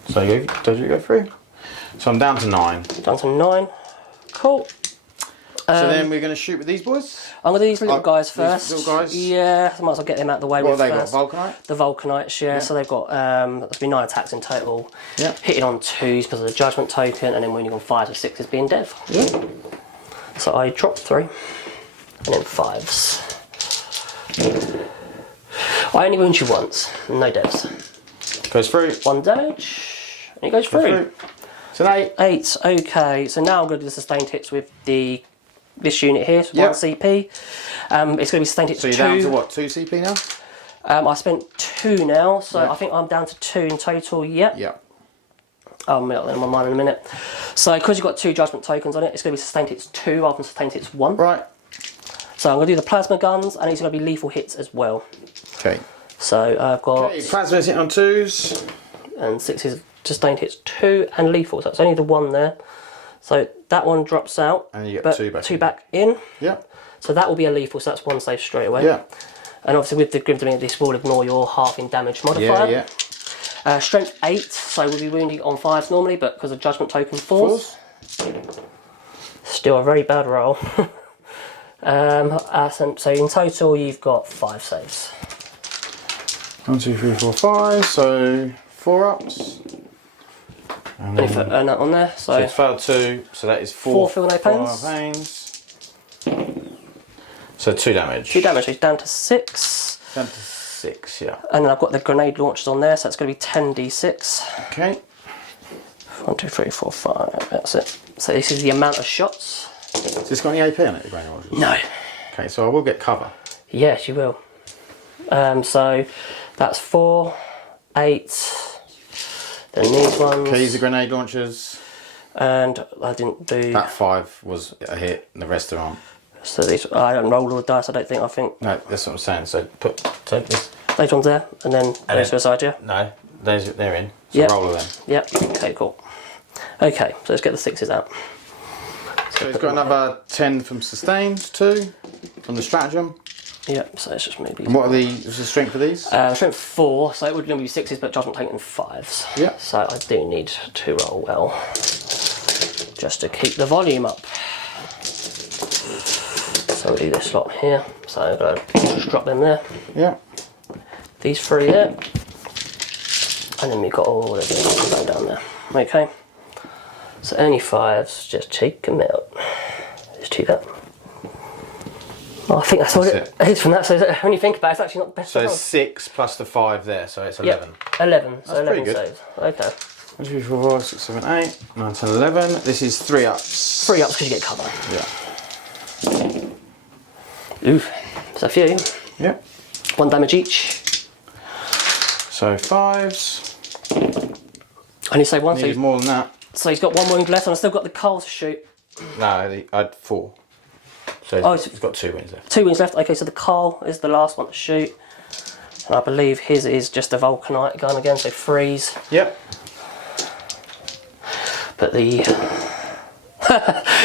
So you go through. So I'm down to 9. Down to 9. Cool. So then we're going to shoot with these boys. I'm going to do these little guys first. Little guys? Yeah, I might as well get them out of the way. What have they first. got? Vulcanite? The Vulcanites, yeah. So they've got, that's been 9 attacks in total. Yeah. Hitting on 2s because of the judgment token, and then winning on 5s or 6s being dev. Yeah. So I dropped 3, and then 5s. I only wound you once, no devs. Goes through. 1 damage, and it goes through. It's an 8. 8, okay. So now I'm going to do the sustained hits with this unit here, so 1 CP. It's going to be sustained hits 2. So you're down to what, 2 CP now? I spent 2 now, so I think I'm down to 2 in total, yep. Yeah. I'll make that in my mind in a minute. So because you've got 2 judgment tokens on it, it's going to be sustained hits 2 rather than sustained hits 1. Right. So I'm going to do the plasma guns, and it's going to be lethal hits as well. Okay. So I've got... Okay, plasma's hitting on 2s. And 6s sustained hits 2 and lethal, so it's only the 1 there. So that one drops out. And you get but 2 back 2 in. back in. Yeah. So that will be a lethal, so that's 1 save straight away. Yeah. And obviously with the Grim Dominion, this will ignore your half in damage modifier. Yeah, yeah. Strength 8, so we'll be wounding on 5s normally, but because of judgment token 4s. Still a very bad roll. So in total you've got 5 saves. 1, 2, 3, 4, 5. So 4 ups. And And if I earn that on there, so it's failed 2. So that is 4. 4 feel no pains. 4 pains. So 2 damage. 2 damage, so it's down to 6. Down to 6, yeah. And then I've got the grenade launchers on there, so it's going to be 10d6. Okay. 1, 2, 3, 4, 5. That's it. So this is the amount of shots. Has this got any AP on it, the grenade launchers? No. Okay, so I will get cover. Yes, you will. So that's 4, 8. Then these ones. Keys, the grenade launchers. And I didn't do. That 5 was a hit, and the rest aren't. So these, I don't roll all the dice. I think. No, that's what I'm saying. So take this. Those ones there, and then those to the side, yeah. No, they're in. So Yep. roll them. Yep. Okay, cool. Okay, so let's get the 6s out. So he's got another 10 from sustained, 2 from the stratagem. Yep. So it's just maybe. And what are what's the strength for these? Strength 4, so it would normally be 6s, but judgment taken 5s. Yeah. So I do need to roll well, just to keep the volume up. So we'll do this lot here. So I'm going to just drop them there. Yeah. These 3 there. And then we've got all of these going down there. Okay. So any 5s, just take them out. Just do that. Oh, I think that's what it is from that. So when you think about it, it's actually not the best. So it's 6 plus the 5 there, so it's 11. Yep. 11. So That's 11 pretty good. saves. Okay. 1, 2, 3, 4, 5, 6, 7, 8, 9, 10, 11. This is 3 ups. 3 ups because you get cover. Yeah. Oof. So a few. Yep. 1 damage each. So 5s. And you say 1, Needed more than that. so he's got 1 wound left, and I've still got the coal to shoot. No, I had 4. So he's got 2 wins left. 2 wounds left. Okay, so the coal is the last one to shoot. I believe his is just a Vulcanite gun again, so freeze. Yep. But the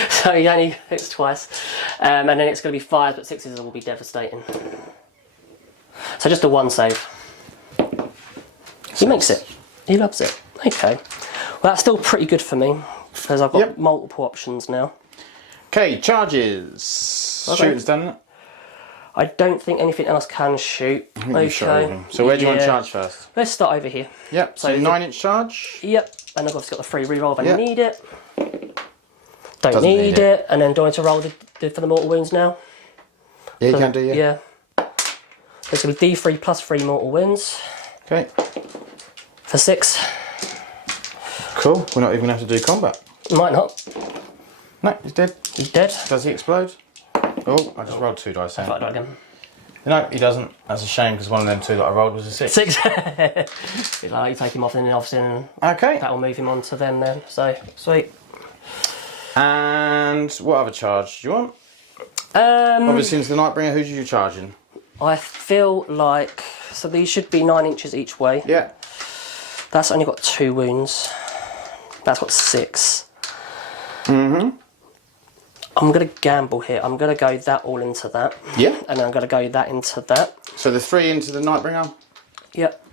so he only hits twice, and then it's going to be 5s, but 6s will be devastating. So just a 1 save. He makes it. He loves it. Okay. Well, that's still pretty good for me because I've got multiple options now. Okay, charges. Okay. Shooting's done it. I don't think anything else can shoot. Okay. So where do you want to charge first? Let's start over here. Yep. So 9-inch charge. Yep. And I've obviously got the free reroll if I need it. Don't Doesn't need it. And then do I need to roll for the mortal wounds now? Yeah, you can do. Yeah. So it's going to be D3 plus 3 mortal wounds. Okay. For 6. Cool. We're not even going to have to do combat. Might not. No, he's dead. He's dead. Does he explode? Oh, I just rolled 2 dice. I'll die again. No, he doesn't. That's a shame because one of them 2 that I rolled was a 6. 6. It's like you take him off in the office and okay. that will move him on to them then. So, sweet. And what other charge do you want? Obviously, into the Nightbringer, who's you charging? I feel like... So these should be 9 inches each way. Yeah. That's only got 2 wounds. That's got 6. Mm-hmm. I'm going to gamble here. I'm going to go that all into that. Yeah. And then I'm going to go that into that. So the 3 into the Nightbringer? Yep.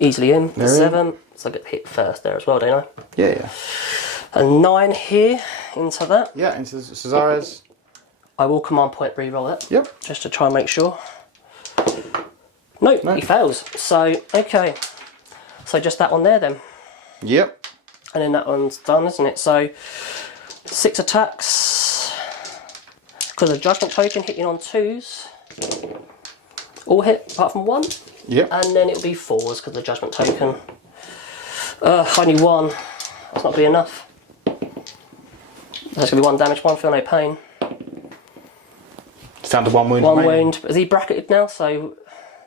Easily in. There 7. So I get hit first there as well, don't I? Yeah, yeah. And 9 here into that. Yeah, into Cesares. I will command point reroll it. Yep. Just to try and make sure. No, he fails. So, okay. So just that one there then. Yep. And then that one's done, isn't it? So 6 attacks. Because the judgment token hitting on 2s. All hit apart from 1. Yep. And then it'll be 4s because the judgment token. Only 1. That's not going to be enough. That's going to be 1 damage, 1 feel no pain. It's down to 1 wound. 1 remaining. wound. Is he bracketed now? So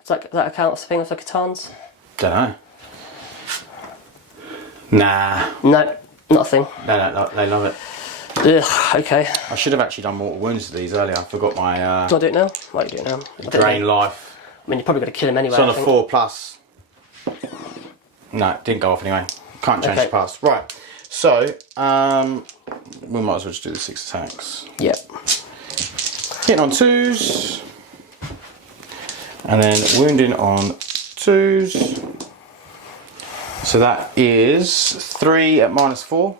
does that account as a thing of the C'tans? Don't know. Nah. No, nothing. No, they love it. Ugh, okay. I should have actually done mortal wounds to these earlier. I forgot my Do I do it now? Why do you do it now? drain life. I mean, you're probably going to kill him anyway. It's on I a think. 4+. No, it didn't go off anyway. Can't change the past. Right. So, we might as well just do the 6 attacks. Yep. Hitting on 2s. And then wounding on 2s. So that is 3 at -4.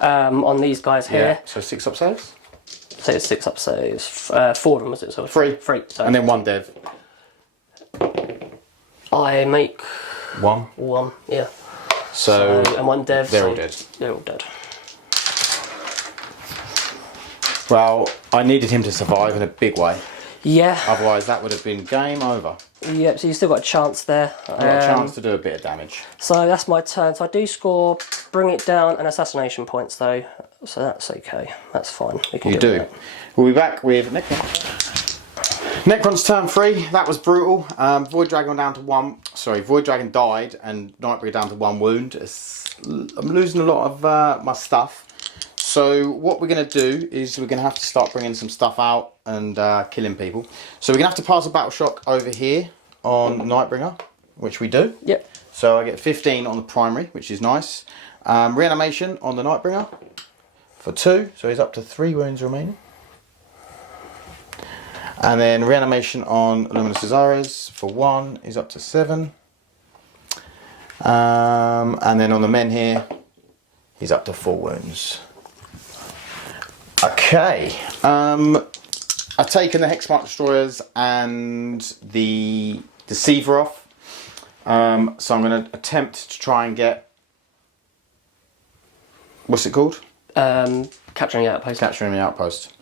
On these guys here. Yeah. So 6 up saves. So it's 6 up saves. 4 of them, was it? So 3. 3. So And then 1 dev. I make 1. 1, yeah. So and 1 dev. they're so all dead. They're all dead. Well, I needed him to survive in a big way. Yeah. Otherwise, that would have been game over. Yep, so you still got a chance there. I got a chance to do a bit of damage. So that's my turn. So I do score, bring it down, and assassination points though. So that's okay. That's fine. We can You do. that. We'll be back with Necron. Necron's turn 3. That was brutal. Void Dragon down to 1. Sorry, Void Dragon died, and Nightbringer down to 1 wound. I'm losing a lot of my stuff. So what we're going to do is we're going to have to start bringing some stuff out and killing people. So we're going to have to pass a battle shock over here on Nightbringer, which we do. Yep. So I get 15 on the primary, which is nice. Reanimation on the Nightbringer for 2, so he's up to 3 wounds remaining. And then reanimation on Illuminor Szeras for 1, he's up to 7. And then on the Menhir, he's up to 4 wounds. Okay, I've taken the Hexmark Destroyers and the Deceiver off. So I'm going to attempt to try and get, what's it called? Capturing the outpost. Capturing the outpost.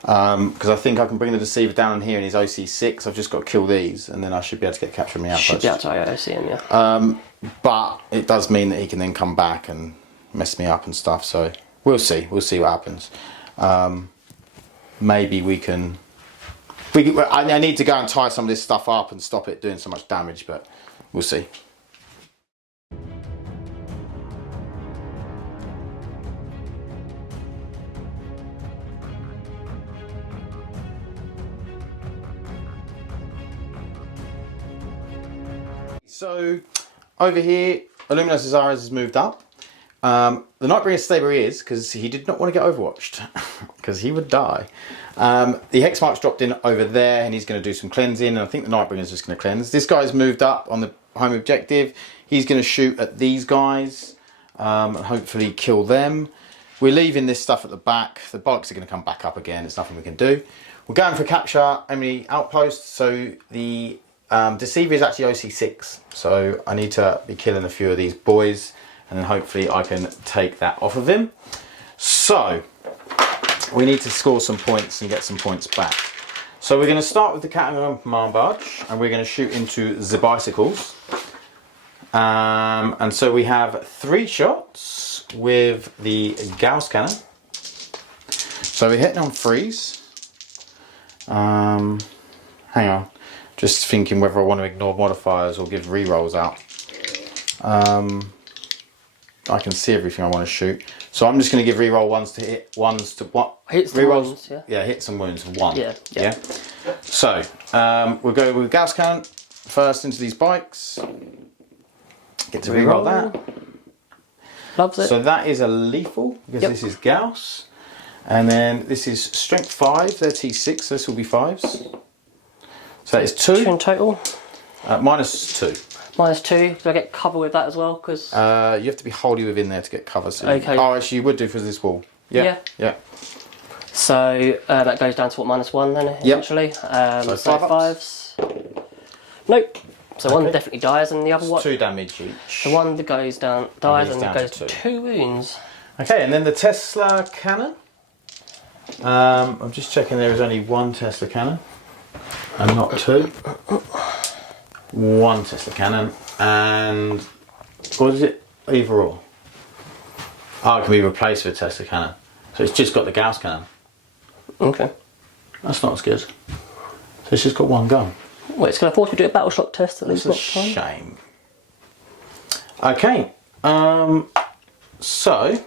Because I think I can bring the Deceiver down in here and he's OC 6. I've just got to kill these and then I should be able to get capturing the outpost. Should be able to see him, yeah. But it does mean that he can then come back and mess me up and stuff. So we'll see. We'll see what happens. Maybe we can... I need to go and tie some of this stuff up and stop it doing so much damage, but we'll see. So over here, Illuminor Szeras has moved up. The Nightbringer stayed where he is because he did not want to get overwatched because he would die. The Hexmark's dropped in over there and he's going to do some cleansing, and I think the Nightbringer's just going to cleanse. This guy's moved up on the home objective. He's going to shoot at these guys and hopefully kill them. We're leaving this stuff at the back. The bullocks are going to come back up again. There's nothing we can do. We're going for capture enemy outposts. So the Deceiver is actually OC6. So I need to be killing a few of these boys, and then hopefully I can take that off of him. So we need to score some points and get some points back. So we're going to start with the Catacomb Command Barge, and we're going to shoot into the bicycles. And so we have 3 shots with the Gauss cannon. So we're hitting on freeze. Hang on, just thinking whether I want to ignore modifiers or give rerolls out. I can see everything I want to shoot, so I'm just going to give reroll ones to hit, ones to what? Hits and wounds, yeah. Yeah, hits and wounds, 1. Yeah. So we'll go with Gauss cannon first into these bikes. Get to reroll that. Loves it. So that is a lethal because this is Gauss, and then this is strength 5. They're T6, so this will be 5s. So that is 2 in total. -2. -2. Do I get cover with that as well? Because you have to be wholly within there to get cover. So okay. Oh, actually, you would do for this wall. Yeah. So that goes down to what, -1 then, essentially. So so 5s. Nope. So one definitely dies, and the other one. 2 damage each. The one that goes down dies, and down goes to 2 wounds. Okay, and then the Tesla cannon. I'm just checking there is only 1 Tesla cannon, and not 2. 1 Tesla cannon, and what is it? Either or. Oh, it can be replaced with a Tesla cannon. So it's just got the Gauss cannon. Okay. That's not as good. So it's just got 1 gun. Well, it's going to force you to do a battle shock test at least. That's a shame. Okay. So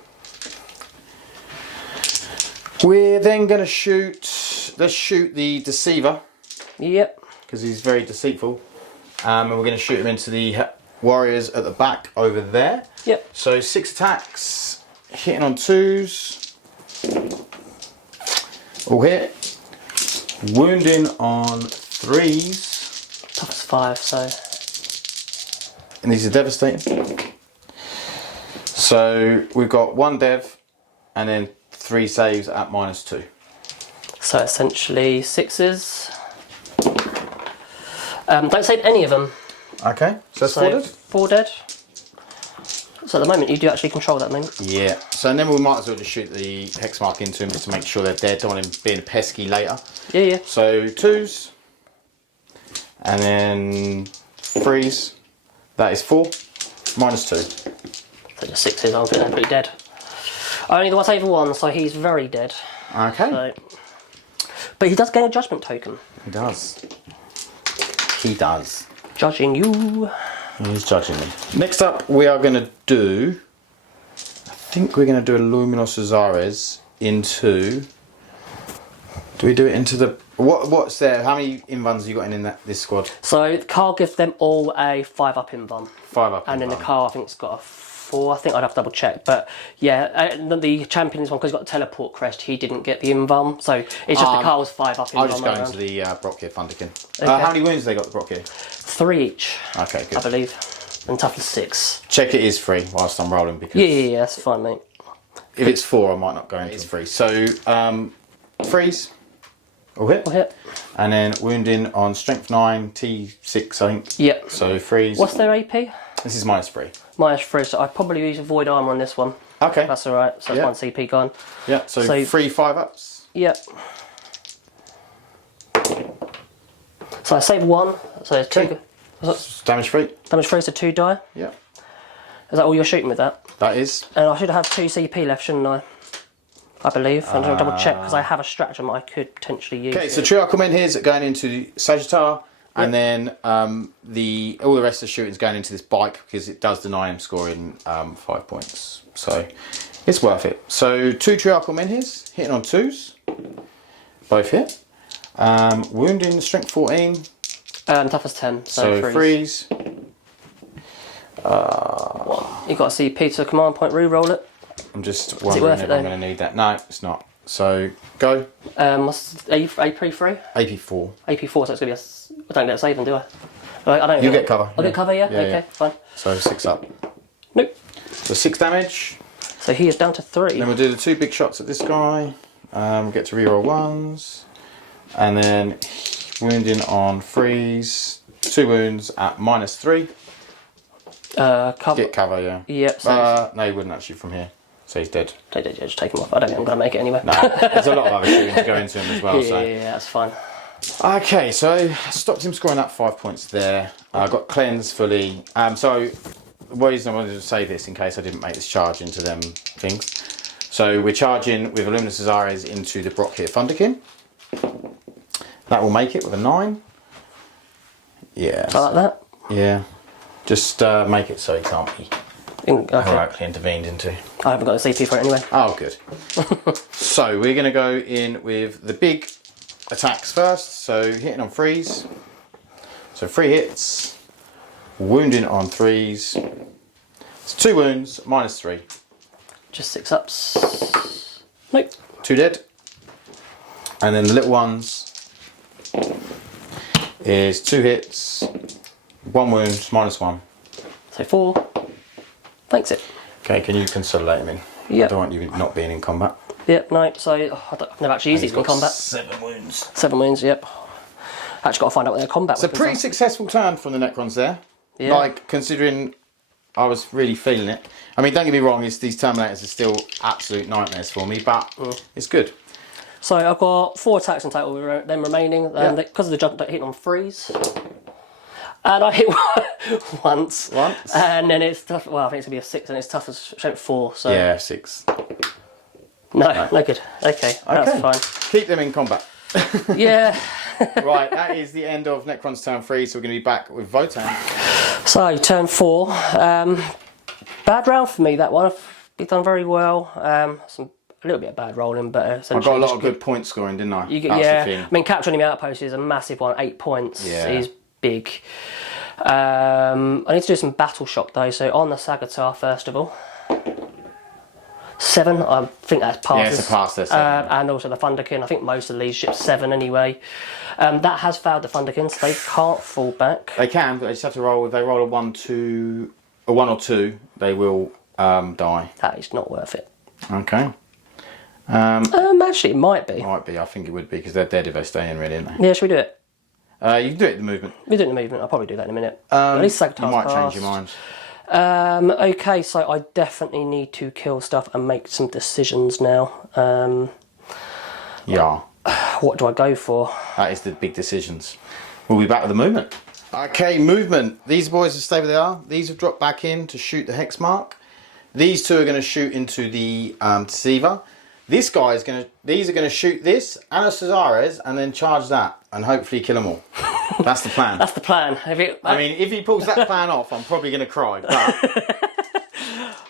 we're then going to shoot. Let's shoot the Deceiver. Yep. Because he's very deceitful. And we're going to shoot him into the warriors at the back over there. Yep. So 6 attacks, hitting on 2s. All hit. Wounding on 3s. Tough's 5, so. And these are devastating. So we've got 1 dev and then 3 saves at -2. So essentially 6s. Don't save any of them. Okay, so that's 4 dead? 4 dead. So at the moment you do actually control that moment. Yeah, so then we might as well just shoot the Hexmark into him just to make sure they're dead. Don't want him being pesky later. Yeah. So 2s. And then 3s. That is 4. -2. So the 6s, I'm getting pretty dead. Only the one save 1, so he's very dead. Okay. So. But he does gain a judgment token. He does. He does. Judging you. He's judging me. Next up, we are going to do. I think we're going to do Illuminor Szeras into. Do we do it into the? What's there? How many invuns have you got in this squad? So Carl gives them all a 5-up invuln. 5-up. And then the Carl, I think, it's got a 4. I think I'd have to double check. But yeah, the champion's one, because he's got a teleport crest, he didn't get the invuln. So it's just the Carl's 5-up invuln. I'll just go into the Brock Thunderkin. Okay. How many wounds have they got, the Brock here? 3 each. Okay, good. I believe. And toughness 6. Check it is free whilst I'm rolling, because Yeah, that's fine, mate. if it's 4, I might not go into it's free. So freeze. All hit. All hit. And then wounding on strength 9, T6, I think. Yep. So freeze. What's their AP? This is -3. -3, so I probably use a void armor on this one. Okay. That's alright, so that's 1 CP gone. Yeah, so 3 5-ups. Yep. So I save 1, so there's 2. Damage free. Damage 3, so 2 die. Yeah. Is that all you're shooting with that? That is. And I should have 2 CP left, shouldn't I? I believe. I'm going to double check because I have a stratagem I could potentially use. Okay, so Triarchal Menhir are going into Sagittarius, and then all the rest of the shooting is going into this bike because it does deny him scoring 5 points. So it's worth it. So 2 Triarchal Menhirs hitting on 2s, both hit. Wounding strength 14. Toughness 10. So freeze. You got to CP to a command point, re-roll it. I'm just wondering if I'm going to need that. No, it's not. So, go. What's AP3? AP4. AP4, so it's going to be I don't get a save, do I? I don't. You get cover. I'll get cover, yeah? Okay, fine. So 6 up. Nope. So 6 damage. So he is down to 3. Then we'll do the 2 big shots at this guy. We'll get to reroll 1s. And then wounding on freeze. 2 wounds at -3. Cover. Get cover, yeah. Yep. So no, he wouldn't actually from here. So he's dead. Just take him off. I don't think I'm going to make it anyway. No, there's a lot of other shooting to go into him as well. Yeah, that's fine. Okay, so stopped him scoring that 5 points there. I got cleansed fully. So the reason I wanted to say this in case I didn't make this charge into them things. So we're charging with Illuminor Szeras into the Brock here Thunderkin. That will make it with a 9. Yeah. I like that. Yeah. Just make it so he can't be heroically intervened into. I haven't got a CP for it anyway. Oh, good. So we're going to go in with the big attacks first. So hitting on 3s. So 3 hits. Wounding on 3s. It's 2 wounds, -3. Just 6 ups. Nope. 2 dead. And then the little ones is 2 hits, 1 wound, -1. So 4. Thanks it. Okay, can you consolidate him in? Yep. I don't want you not being in combat. Yep, no, so I've never actually used these in combat. 7 wounds. 7 wounds, yep. Actually got to find out what their combat It's a pretty successful turn from the Necrons there. Yeah. Like, considering I was really feeling it. I mean, don't get me wrong, these Terminators are still absolute nightmares for me, but it's good. So I've got 4 attacks in total with them remaining, because of the jump hitting on 3s. And I hit once. And then it's tough. Well, I think it's going to be a 6, and it's tough as strength 4. So. Yeah, 6. No good. Okay, that's fine. Keep them in combat. Yeah. Right, that is the end of Necron's turn 3, so we're going to be back with Votann. So, turn 4. Bad round for me, that one. I've done very well. A little bit of bad rolling, but I got a lot of good point scoring, didn't I? I mean, capturing him outpost is a massive one. 8 points. Yeah. He's big. I need to do some battle shock though. So on the Sagatar first of all. 7. I think that's passes. Yeah, it's a pass there. 7. And also the Thunderkin. I think most of these ships 7 anyway. That has failed the Thunderkin, so they can't fall back. They can, but they just have to roll. If they roll a 1 or 2, they will die. That is not worth it. Okay. Actually, it might be. Might be. I think it would be because they're dead if they stay in, really, aren't Yeah, should we do it? they? You can do it in the movement. We do it in the movement. I'll probably do that in a minute. At least Sagatar's You might passed. change your mind. Okay, so I definitely need to kill stuff and make some decisions now. Yeah. What do I go for? That is the big decisions. We'll be back with the movement. Okay, movement. These boys have stayed where they are. These have dropped back in to shoot the Hexmark. These 2 are going to shoot into the Deceiver. This guy is going to. These are going to shoot this and a Szeras and then charge that and hopefully kill them all. That's the plan. That's the plan. I mean, if he pulls that plan off, I'm probably going to cry. But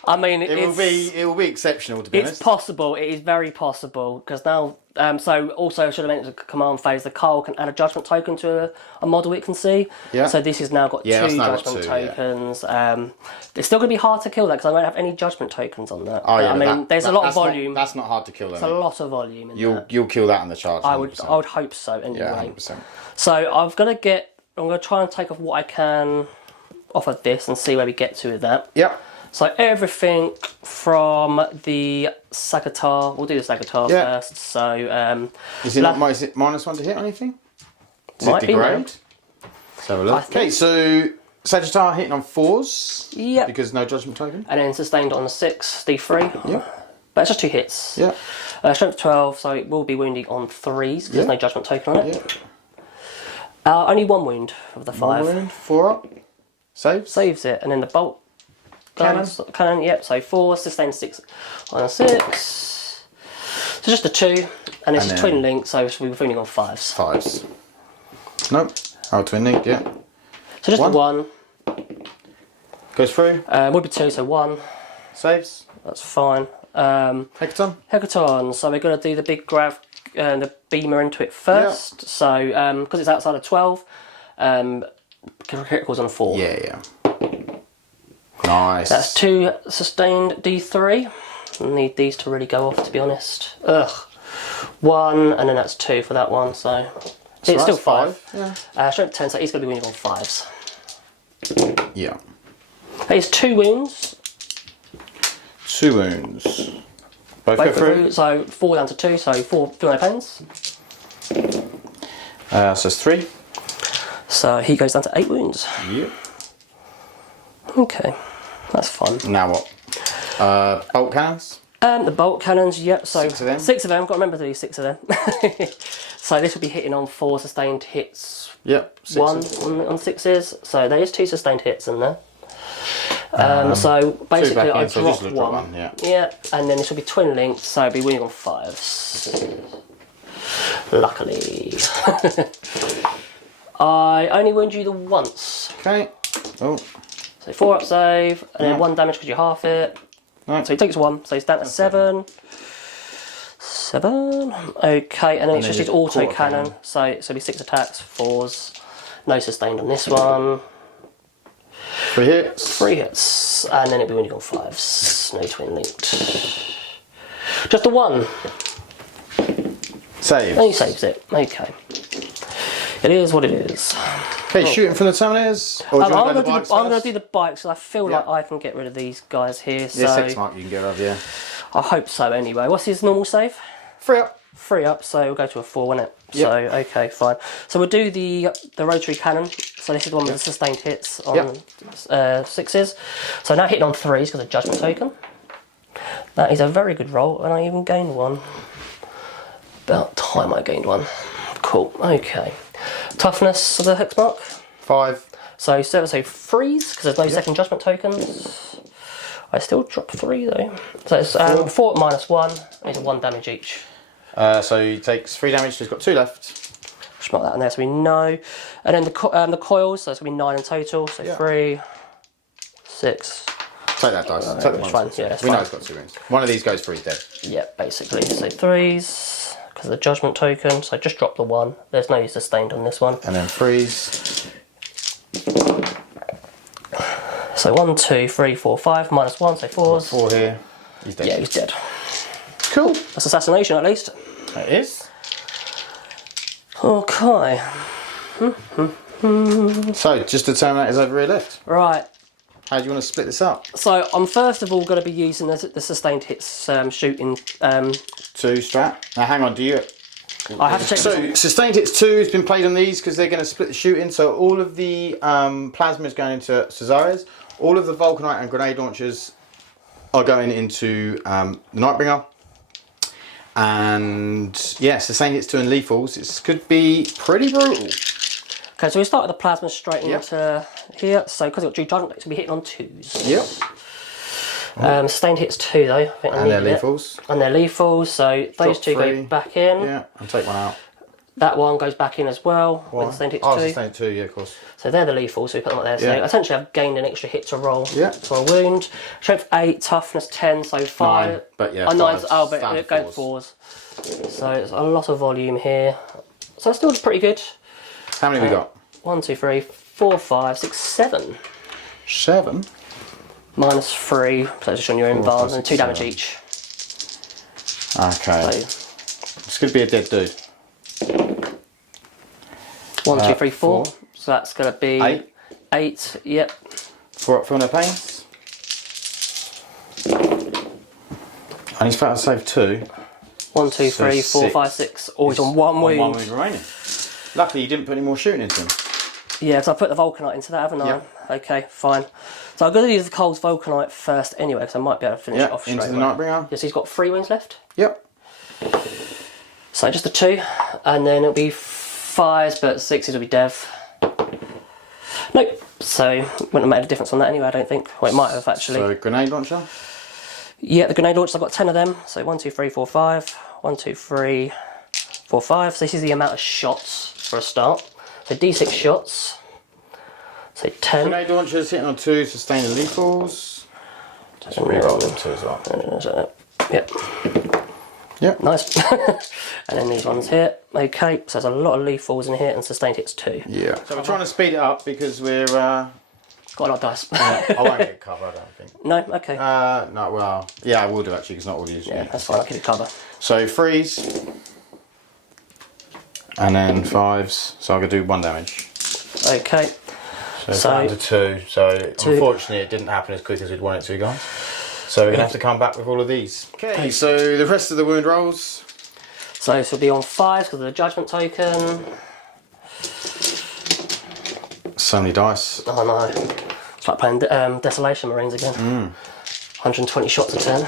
I mean, it will be exceptional, to be honest. It's possible. It is very possible because now. So also, I should have mentioned the command phase. The Carl can add a judgment token to a model it can see. Yeah. So this has now got 2 judgment tokens. It's still going to be hard to kill that because I won't have any judgment tokens on that. Oh yeah. I mean, there's a lot of volume. That's not hard to kill. There's a lot of volume in that. You'll kill that in the charge. 100%. I would hope so anyway. Yeah, 100%. So I'm going to try and take off what I can off of this and see where we get to with that. Yep. So everything from the Sagatar, we'll do the Sagatar first. So is it -1 to hit or anything? Might be, no. Let's have a look. Okay, so Sagatar hitting on 4s. Yep. Because no judgment token. And then sustained on the 6, D3. Yep. But it's just 2 hits. Yeah. Strength 12, so it will be wounding on 3s because there's no judgment token on it. Yep. Only 1 wound of the 5. 1 wound, 4 up. Saves it, and then the bolt. Cannon. Yep, so 4, sustain 6 on a 6. So just a 2, and it's a twin link, so we're wounding on 5s. 5s. Nope. Oh, twin link, yeah. So just a 1. Goes through. Would be 2, so 1. Saves. That's fine. Hecaton. So we're going to do the big grav, the beamer into it first. Yep. So because it's outside of 12, criticals on 4. Yeah. Nice. That's 2 sustained D3. I need these to really go off, to be honest. Ugh. 1, and then that's 2 for that one, so it's still 5. Yeah. Strength 10, so he's going to be winning on 5s. Yeah. He's 2 wounds. 2 wounds. Both go through? So 4 down to 2, so 4 no pens. So it's 3. So he goes down to 8 wounds. Yep. Okay, that's fun. Now what? Bolt cannons? The bolt cannons, yep, so 6 of them. 6 of them, got to remember to do 6 of them. So this will be hitting on 4 sustained hits. Yep. 1 on 6s, so there is 2 sustained hits in there. So basically I drop one. Yeah, and then this will be twin linked, so I'll be winning on 5s. Luckily. I only wound you the once. Okay. Oh. So 4 up save, and then 1 damage because you half it. Right. So he takes 1, so he's down to 7. 7. Okay, and then it's just his auto cannon. So it'll be 6 attacks, 4s. No sustained on this one. 3 hits. 3 hits, and then it'll be winning on 5s. No twin linked. Just a 1. Save. And he saves it. Okay. It is what it is. Okay, shooting from the Terminators. Or do you want to go the bikes I'm going first? to do the bikes, so I feel like I can get rid of these guys here. So This Hexmark you can get rid of, yeah. I hope so anyway. What's his normal save? 3 up. 3 up, so we'll go to a 4, won't it? Yep. So, okay, fine. So we'll do the rotary cannon. So this is the one with the sustained hits on 6s. So now hitting on 3s because of Judgment Token. That is a very good roll, and I even gained 1. About time I gained 1. Cool, okay. Toughness of the Hexmark. 5. So 3s, because there's no second Judgment Tokens. I still drop 3 though. So it's 4 minus 1, it's 1 damage each. So he takes 3 damage, so he's got 2 left. Just mark that in there so we know. And then the coils, so it's going to be 9 in total. So 3, 6. Take that dice. Take the one. Yeah, we know he's got 2 wounds. One of these goes for his dead. Yeah, basically. So 3s, because of the Judgment Token. So just drop the 1. There's no sustained on this one. And then 3s. So 1, 2, 3, 4, 5, minus 1, so 4s. 4 here. He's dead. Yeah, he's dead. Cool. That's assassination at least. That is. Okay. So, just the Terminators over here left. Right. How do you want to split this up? So I'm first of all going to be using the sustained hits shooting. 2 strat. Now hang on, do you... I have to check. So, sustained hits 2 has been played on these because they're going to split the shooting. So all of the plasma is going into Caesares. All of the Vulcanite and grenade launchers are going into the Nightbringer. And yeah, sustained hits 2 and lethals. It could be pretty brutal. Okay, so we start with the plasma straight into here. So because I've got Judgment, it's going to be hitting on 2s. Yep. Sustained hits 2 though. I think And they're lethals. And they're lethals, so those 2 3. go back in. Yeah, and take one out. That one goes back in as well. With sustained hits 2. Sustained 2, yeah, of course. So they're the lethals, so we put them up there. So essentially I've gained an extra hit to roll for a wound. Strength 8, toughness 10, so 5. 9, but yeah, 9, fives, but it standard goes 4s. So it's a lot of volume here. So it's still pretty good. How many we got? 1, 2, 3, 4, 5, 6, 7. 7? Minus 3, so it's just on your own bars, and 2 damage each. Okay. So, This could be a dead dude. 1, 2, 3, 4. So that's going to be 8. 8, yep. 4 up for no pains. And he's about to save 2. 1, 2, So 3, 4, 5, 6. Always on 1 wound. 1 wound remaining. Luckily, you didn't put any more shooting into him. Yeah, because I put the Vulcanite into that, haven't I? Yeah. Okay, fine. So I'm going to use the Cole's Vulcanite first anyway, because I might be able to finish it off straight into the away. Nightbringer. Yes, he's got 3 wounds left. Yep. So just the 2, and then it'll be 5s, but 6s will be dev. Nope. So wouldn't have made a difference on that anyway, I don't think. Well, it might have actually. So grenade launcher. Yeah, the grenade launchers, I've got 10 of them. So 1, 2, 3, 4, 5. 1, 2, 3, 4, 5. So this is the amount of shots for a start. So D6 shots. So 10. Grenade launchers hitting on 2, sustaining lethals. Just reroll them 2 as well. Yep. Yep. Nice. And then these ones here. Okay, so there's a lot of lethals in here and sustained hits 2. Yeah. So we're trying to speed it up because we're got a lot of dice. I won't get cover, I don't think. No? Okay. No, well, yeah, I will do actually, because not all these. Yeah, that's fine, I'll keep it cover. So freeze, and then 5s, so I'm going to do 1 damage. Okay. So down to 2, so unfortunately it didn't happen as quick as we'd want it to, guys. So we're going to have to come back with all of these. Okay, so the rest of the wound rolls. So this will be on 5s because of the judgment token. So many dice. Oh no. It's like playing Desolation Marines again. 120 shots a turn.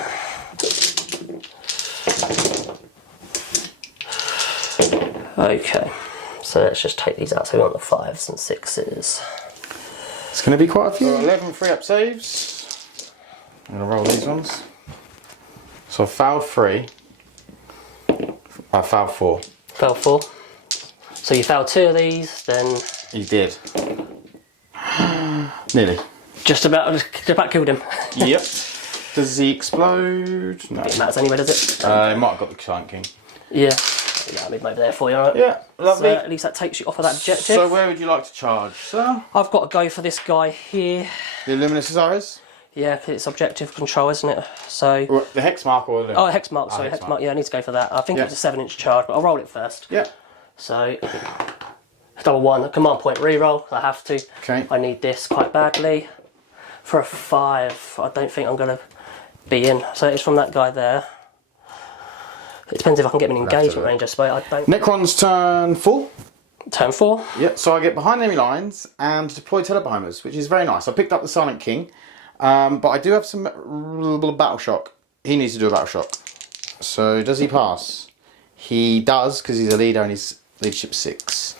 Okay, so let's just take these out. So we want the 5s and 6s. It's going to be quite a few. 11 free-up saves. I'm going to roll these ones. So I failed 3. I failed 4. Failed 4. So you failed 2 of these, then... You did. Nearly. Just about killed him. Yep. Does he explode? No. It matters anyway, does it? He might have got the Giant King. Yeah. Yeah, I made him over there for you, alright? Yeah, lovely. So at least that takes you off of that objective. So where would you like to charge, sir? I've got to go for this guy here. The Illuminor Szeras? Yeah, 'cause it's objective control, isn't it? So... Or the Hexmark or the... Oh, Hexmark, sorry, Hexmark. Yeah, I need to go for that. I think it was a 7-inch charge, but I'll roll it first. Yeah. So, double 1, a command point reroll, I have to. Okay. I need this quite badly. For a 5, I don't think I'm going to be in. So it's from that guy there. It depends if I can get him an engagement range, I suppose. I don't. Necron's turn 4. Turn 4. Yeah, so I get behind enemy lines and deploy telebombers, which is very nice. I picked up the Silent King, but I do have some battle shock. He needs to do a battle shock. So does he pass? He does, because he's a leader and he's leadership 6.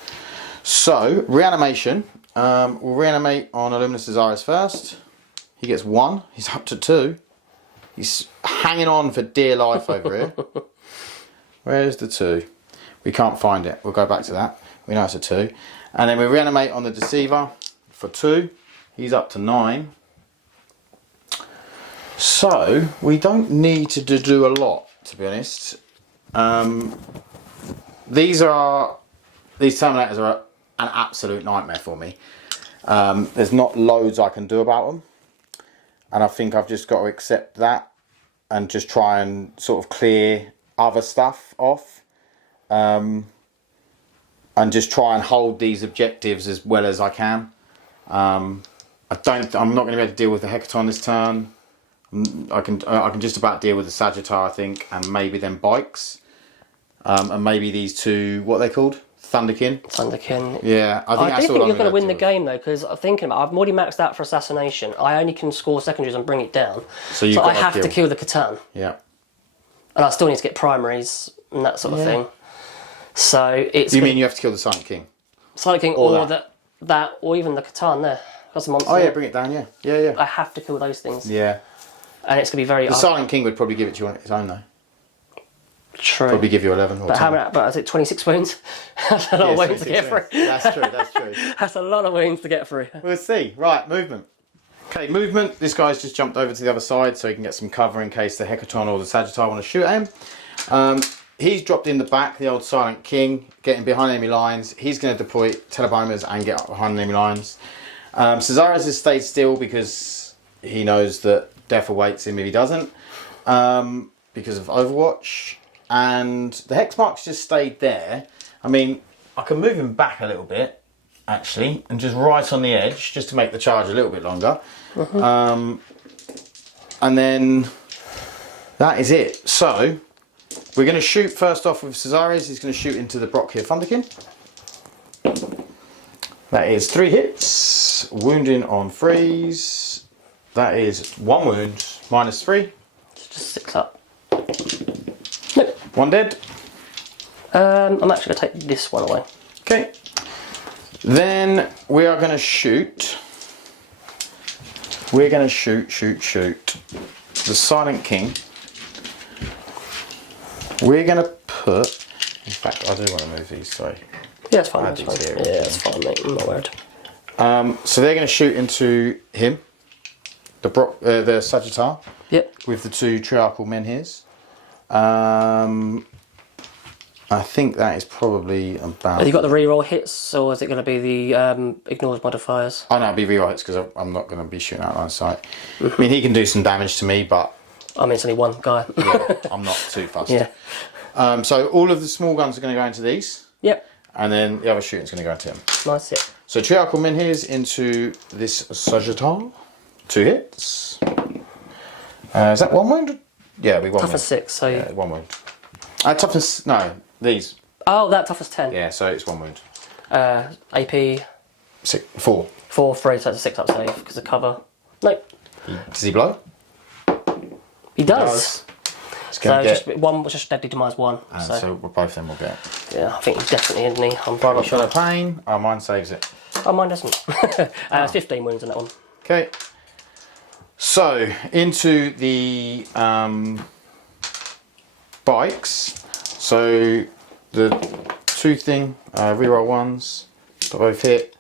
So reanimation. We'll reanimate on Illuminor Szeras first. He gets 1. He's up to 2. He's hanging on for dear life over here. Where's the 2? We can't find it. We'll go back to that. We know it's a 2. And then we reanimate on the Deceiver for 2. He's up to 9. So we don't need to do a lot, to be honest. These Terminators are an absolute nightmare for me. There's not loads I can do about them. And I think I've just got to accept that and just try and sort of clear other stuff off. And just try and hold these objectives as well as I can. I'm not going to be able to deal with the Hecaton this turn. I can just about deal with the Sagittar, I think, and maybe them bikes. And maybe these 2, what are they called? Thunderkin? Thunderkin. Yeah, I think I do think you're going to win the game though, because I'm thinking about it, I've already maxed out for assassination. I only can score secondaries and bring it down. So I have to kill the C'tan. Yeah. And I still need to get primaries and that sort of thing. So it's... You mean you have to kill the Silent King? Silent King or that or even the C'tan there. That's a monster. Oh yeah, bring it down, yeah. Yeah. I have to kill those things. Yeah. And it's going to be very... The Silent King would probably give it to you on its own though. True. Probably give you 11 or but 10. how many, but is it 26 wounds? That's a lot of wounds to get through. That's true. That's a lot of wounds to get through. We'll see. Right, movement. Okay, movement. This guy's just jumped over to the other side so he can get some cover in case the Hecaton or the Sagittar want to shoot at him. He's dropped in the back, the old Silent King, getting behind enemy lines. He's going to deploy telebombers and get behind enemy lines. Szeras has stayed still because he knows that death awaits him if he doesn't, because of Overwatch. And the Hexmark's just stayed there. I mean, I can move him back a little bit, actually, and just right on the edge, just to make the charge a little bit longer. And then that is it. So we're going to shoot first off with Szeras. He's going to shoot into the Brock here, Thunderkin. That is 3 hits, wounding on freeze. That is 1 wound, -3. Just 6 up. 1 dead. I'm actually going to take this one away. Okay. Then we are going to shoot. We're going to shoot the Silent King. We're going to put. In fact, I do want to move these. Sorry. Yeah, it's fine. That's fine. Yeah, it's fine, mate. I'm not worried. So they're going to shoot into him, the Sagittar. Yep. With the 2 Triarchal Menhirs. I think that is probably about... Have you got the reroll hits, or is it going to be the ignores modifiers? Oh no, it'll be reroll hits because I'm not going to be shooting out line of sight. I mean, he can do some damage to me, but... I mean, it's only one guy. Yeah, I'm not too fussed. Yeah. So all of the small guns are going to go into these. Yep. And then the other shooting's going to go into him. Nice, yeah. So Triarchal Menhirs into this Sagittar. 2 hits. Is that 1 wound? Yeah, it'll be 1 wound. Toughness 6, so... Yeah, 1 wound. Toughness... No, these. Oh, that toughness 10. Yeah, so it's 1 wound. AP... 4. 4, 3, so it's a 6 up save, because of cover. Nope. Does he blow? He does. So just one was just deadly demise 1. So both of them will get. Yeah, I think he's definitely in me. I'm Private pretty sure. Shadow Pain. Oh, mine saves it. Oh, mine doesn't. It's 15 wounds in that one. Okay. So into the bikes. So the 2 thing reroll 1s. Got both hit.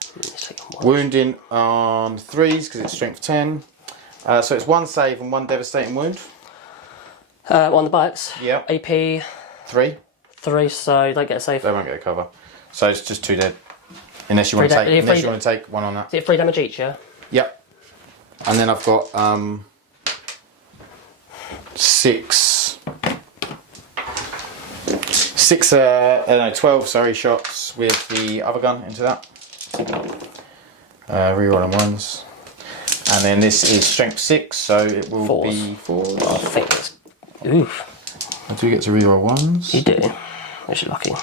Wounding on 3s because it's strength 10. So it's 1 save and 1 devastating wound. On the bikes. Yeah. AP 3. 3, so you don't get a save. They won't get a cover. So it's just 2 dead. Unless you want to take 1 on that. Is it 3 damage each, yeah? Yep. And then I've got 6 12 shots with the other gun into that. Rerolling 1s. And then this is strength 6, so it will 4s. be 4s. I think it's... Oof. I do get to reroll 1s. You do. Which is lucky.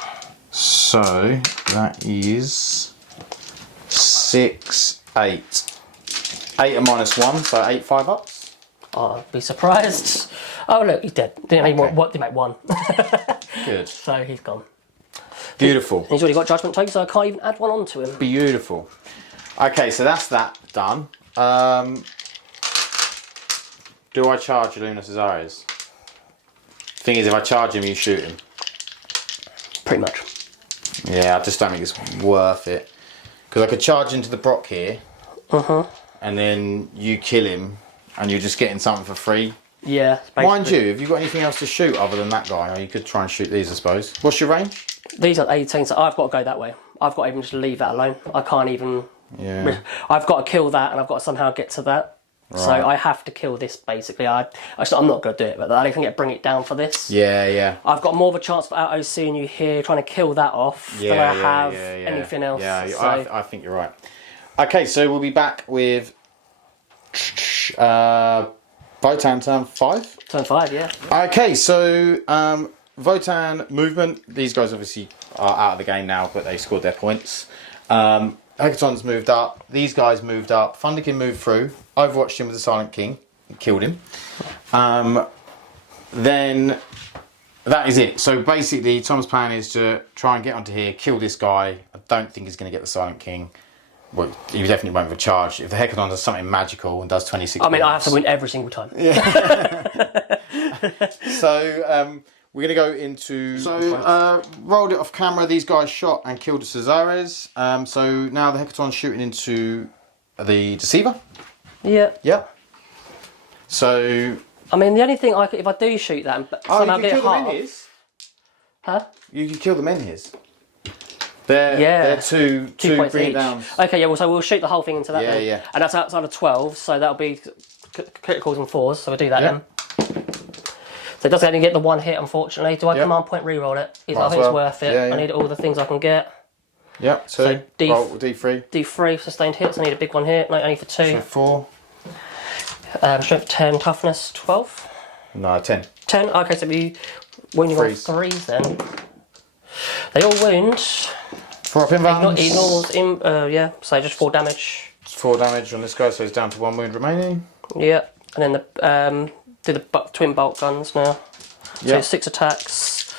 So that is 6, 8. 8 and minus 1, so 8 5-ups. I'd be surprised. Oh look, he's dead. Didn't make what? Didn't make 1. Good. So he's gone. Beautiful. He's already got judgment token, so I can't even add 1 onto him. Beautiful. Okay, so that's that done. Do I charge Illuminor Szeras? Thing is, if I charge him, you shoot him. Pretty much. Yeah, I just don't think it's worth it. Because I could charge into the Brock here. And then you kill him, and you're just getting something for free. Yeah. Mind you, have you got anything else to shoot other than that guy? Or you could try and shoot these, I suppose. What's your range? These are 18, so I've got to go that way. I've got to even just leave that alone. I can't even... Yeah. I've got to kill that, and I've got to somehow get to that. Right. So I have to kill this, basically. I'm not going to do it, but I don't think bring it down for this. Yeah, yeah. I've got more of a chance of out-OCing you here, trying to kill that off, than I have anything else. Yeah, so. I think you're right. Okay, so we'll be back with Votann turn 5. Turn 5, yeah. Okay, so Votann movement. These guys obviously are out of the game now, but they scored their points. Hecaton's moved up. These guys moved up. Thunderkin moved through. Overwatched him with the Silent King. Killed him. Then that is it. So basically, Tom's plan is to try and get onto here, kill this guy. I don't think he's going to get the Silent King. Well, he definitely won't have a charge. If the Hecaton does something magical and does 26 I mean, I have to win every single time. Yeah. So, we're going to go into... So, rolled it off camera. These guys shot and killed the Szeras. So, now the Hecaton's shooting into the Deceiver. Yeah. Yep. So... I mean, the only thing if I do shoot that and somehow get it hard... Huh? You can kill the Menhirs. They're two points green each. downs. Okay, yeah, well, so we'll shoot the whole thing into that then. Yeah. And that's outside of 12, so that'll be criticals and 4s, so we'll do that then. So it doesn't only get the 1 hit, unfortunately. Do I command point reroll it? I think it's worth it. I need all the things I can get. Yep, so roll D3. D3 sustained hits, I need a big one here, no, only for 2. So 4. Strength 10, toughness 12? No, 10. 10? Okay, so we wounding on 3s then. They all wound. 4 up inbounds. Ignores, yeah, so just 4 damage. 4 damage on this guy, so he's down to 1 wound remaining. Yeah, and then do the twin bolt guns now. So 6 attacks,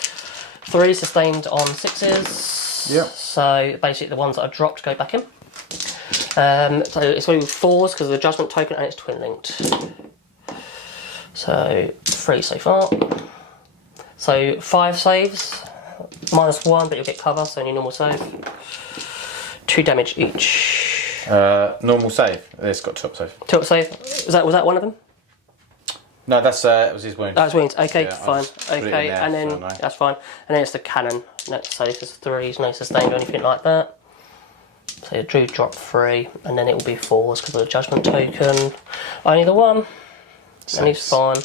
3 sustained on 6s. Yep. So basically the ones that are dropped go back in. So it's going to be 4s because of the judgment token and it's twin linked. So 3 so far. So 5 saves. -1, but you'll get cover, so only normal save. 2 damage each. Normal save. It's got top save. Tilt save. Was that one of them? No, that's it was his wound. That's wounds. Okay, Yeah, fine. Okay, there, and then so no. that's fine. And then it's the cannon. No, so this is 3s, no sustained or anything like that. So you do drop 3, and then it will be 4s because of the judgment token. Only the 1, and he's fine.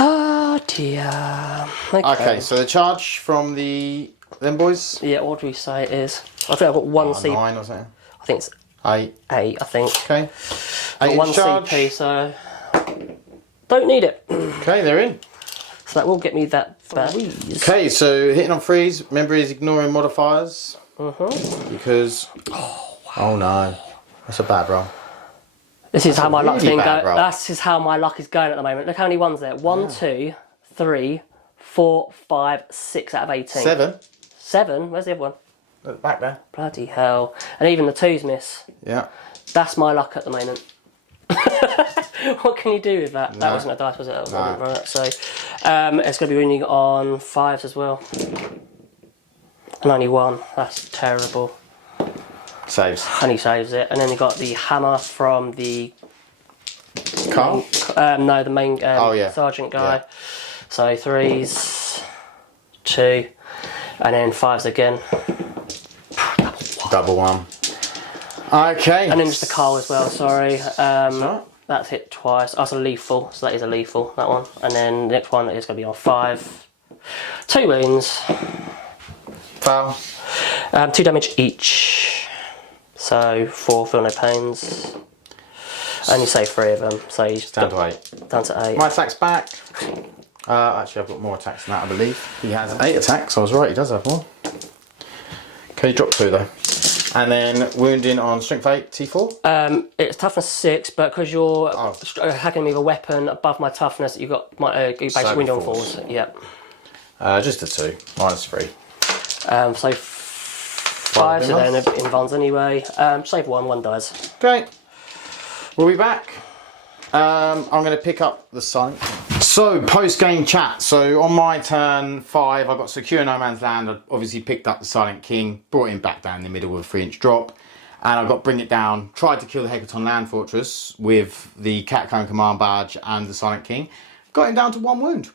Oh dear. Okay, so the charge from them boys. Yeah, what do we say it is? I think I've got 1 CP. 9 or something. I think it's 8. 8. I think. Okay. Got 1 charge. CP, so don't need it. Okay, they're in. So that will get me that 3s. Okay, so hitting on 3s. Remember, he's ignoring modifiers. Because. Oh no, that's a bad roll. This is how my luck's really been bad going. roll. This is how my luck is going at the moment. Look how many 1s there. 1, 2, 3, 4, 5, 6 out of 18. 7. 7? Where's the other one? At the back there. Bloody hell. And even the 2s miss. Yeah. That's my luck at the moment. What can you do with that? No. That wasn't a dice, was it? That wasn't right. So it's going to be winning on 5s as well. And only 1. That's terrible. Saves. And he saves it. And then you got the hammer from the Carl? no, the main sergeant guy. Yeah. So 3s, 2, and then 5s again. Double 1. Okay. And then just the Carl as well, sorry. That's hit twice. Oh, it's a lethal, so that is a lethal, that one. And then the next one is going to be on 5. 2 wounds. Foul. 2 damage each. So 4, feel no pains. And you say 3 of them, so he's Down to 8. Down to 8. My attack's back. Actually, I've got more attacks than that, I believe. He has 8 attacks, I was right, he does have more. Okay, drop 2 though. And then wounding on strength 8, T4? It's toughness 6, but because you're attacking me with a weapon above my toughness, you've got my basic wounding on 4s. Yep. Just a 2, minus 3. So 5 so then invulns anyway. Save 1 dies. Okay. We'll be back. I'm going to pick up the silent. So, post-game chat. So, on my turn 5, I got Secure No Man's Land. I obviously picked up the Silent King, brought him back down in the middle with a 3-inch drop. And I got Bring It Down, tried to kill the Hecaton Land Fortress with the Catacomb Command Barge and the Silent King. Got him down to 1 wound.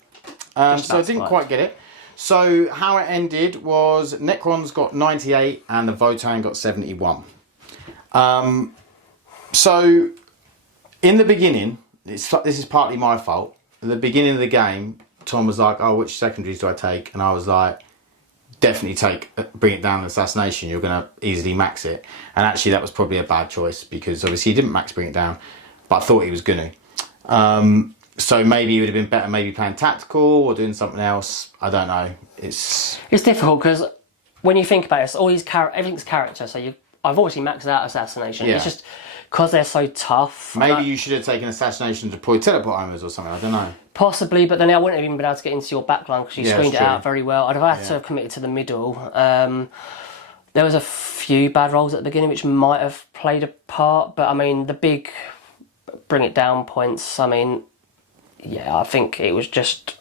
So, I didn't quite get it. So, how it ended was Necrons got 98 and the Votann got 71. So, in the beginning, this is partly my fault. At the beginning of the game, Tom was like, oh, which secondaries do I take? And I was like, definitely Bring It Down the Assassination. You're going to easily max it. And actually, that was probably a bad choice because obviously he didn't max Bring It Down, but I thought he was going to. So maybe it would have been better maybe playing tactical or doing something else. I don't know. It's difficult because when you think about it, it's all these everything's character. So I've obviously maxed out Assassination. Yeah. It's just because they're so tough. Maybe you should have taken Assassination to deploy teleport homers or something. I don't know. Possibly, but then I wouldn't have even been able to get into your backline because you screened it out very well. I'd have had to have committed to the middle. There was a few bad rolls at the beginning which might have played a part, but I mean the big Bring It Down points. I mean, yeah, I think it was just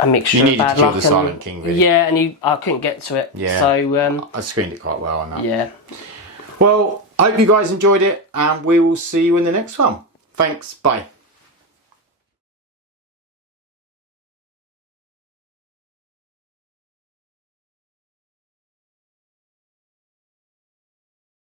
a mixture of bad luck. You needed to kill the Silent King, really. Yeah, and I couldn't get to it. Yeah. So I screened it quite well on that. Yeah. Well, I hope you guys enjoyed it, and we will see you in the next one. Thanks. Bye.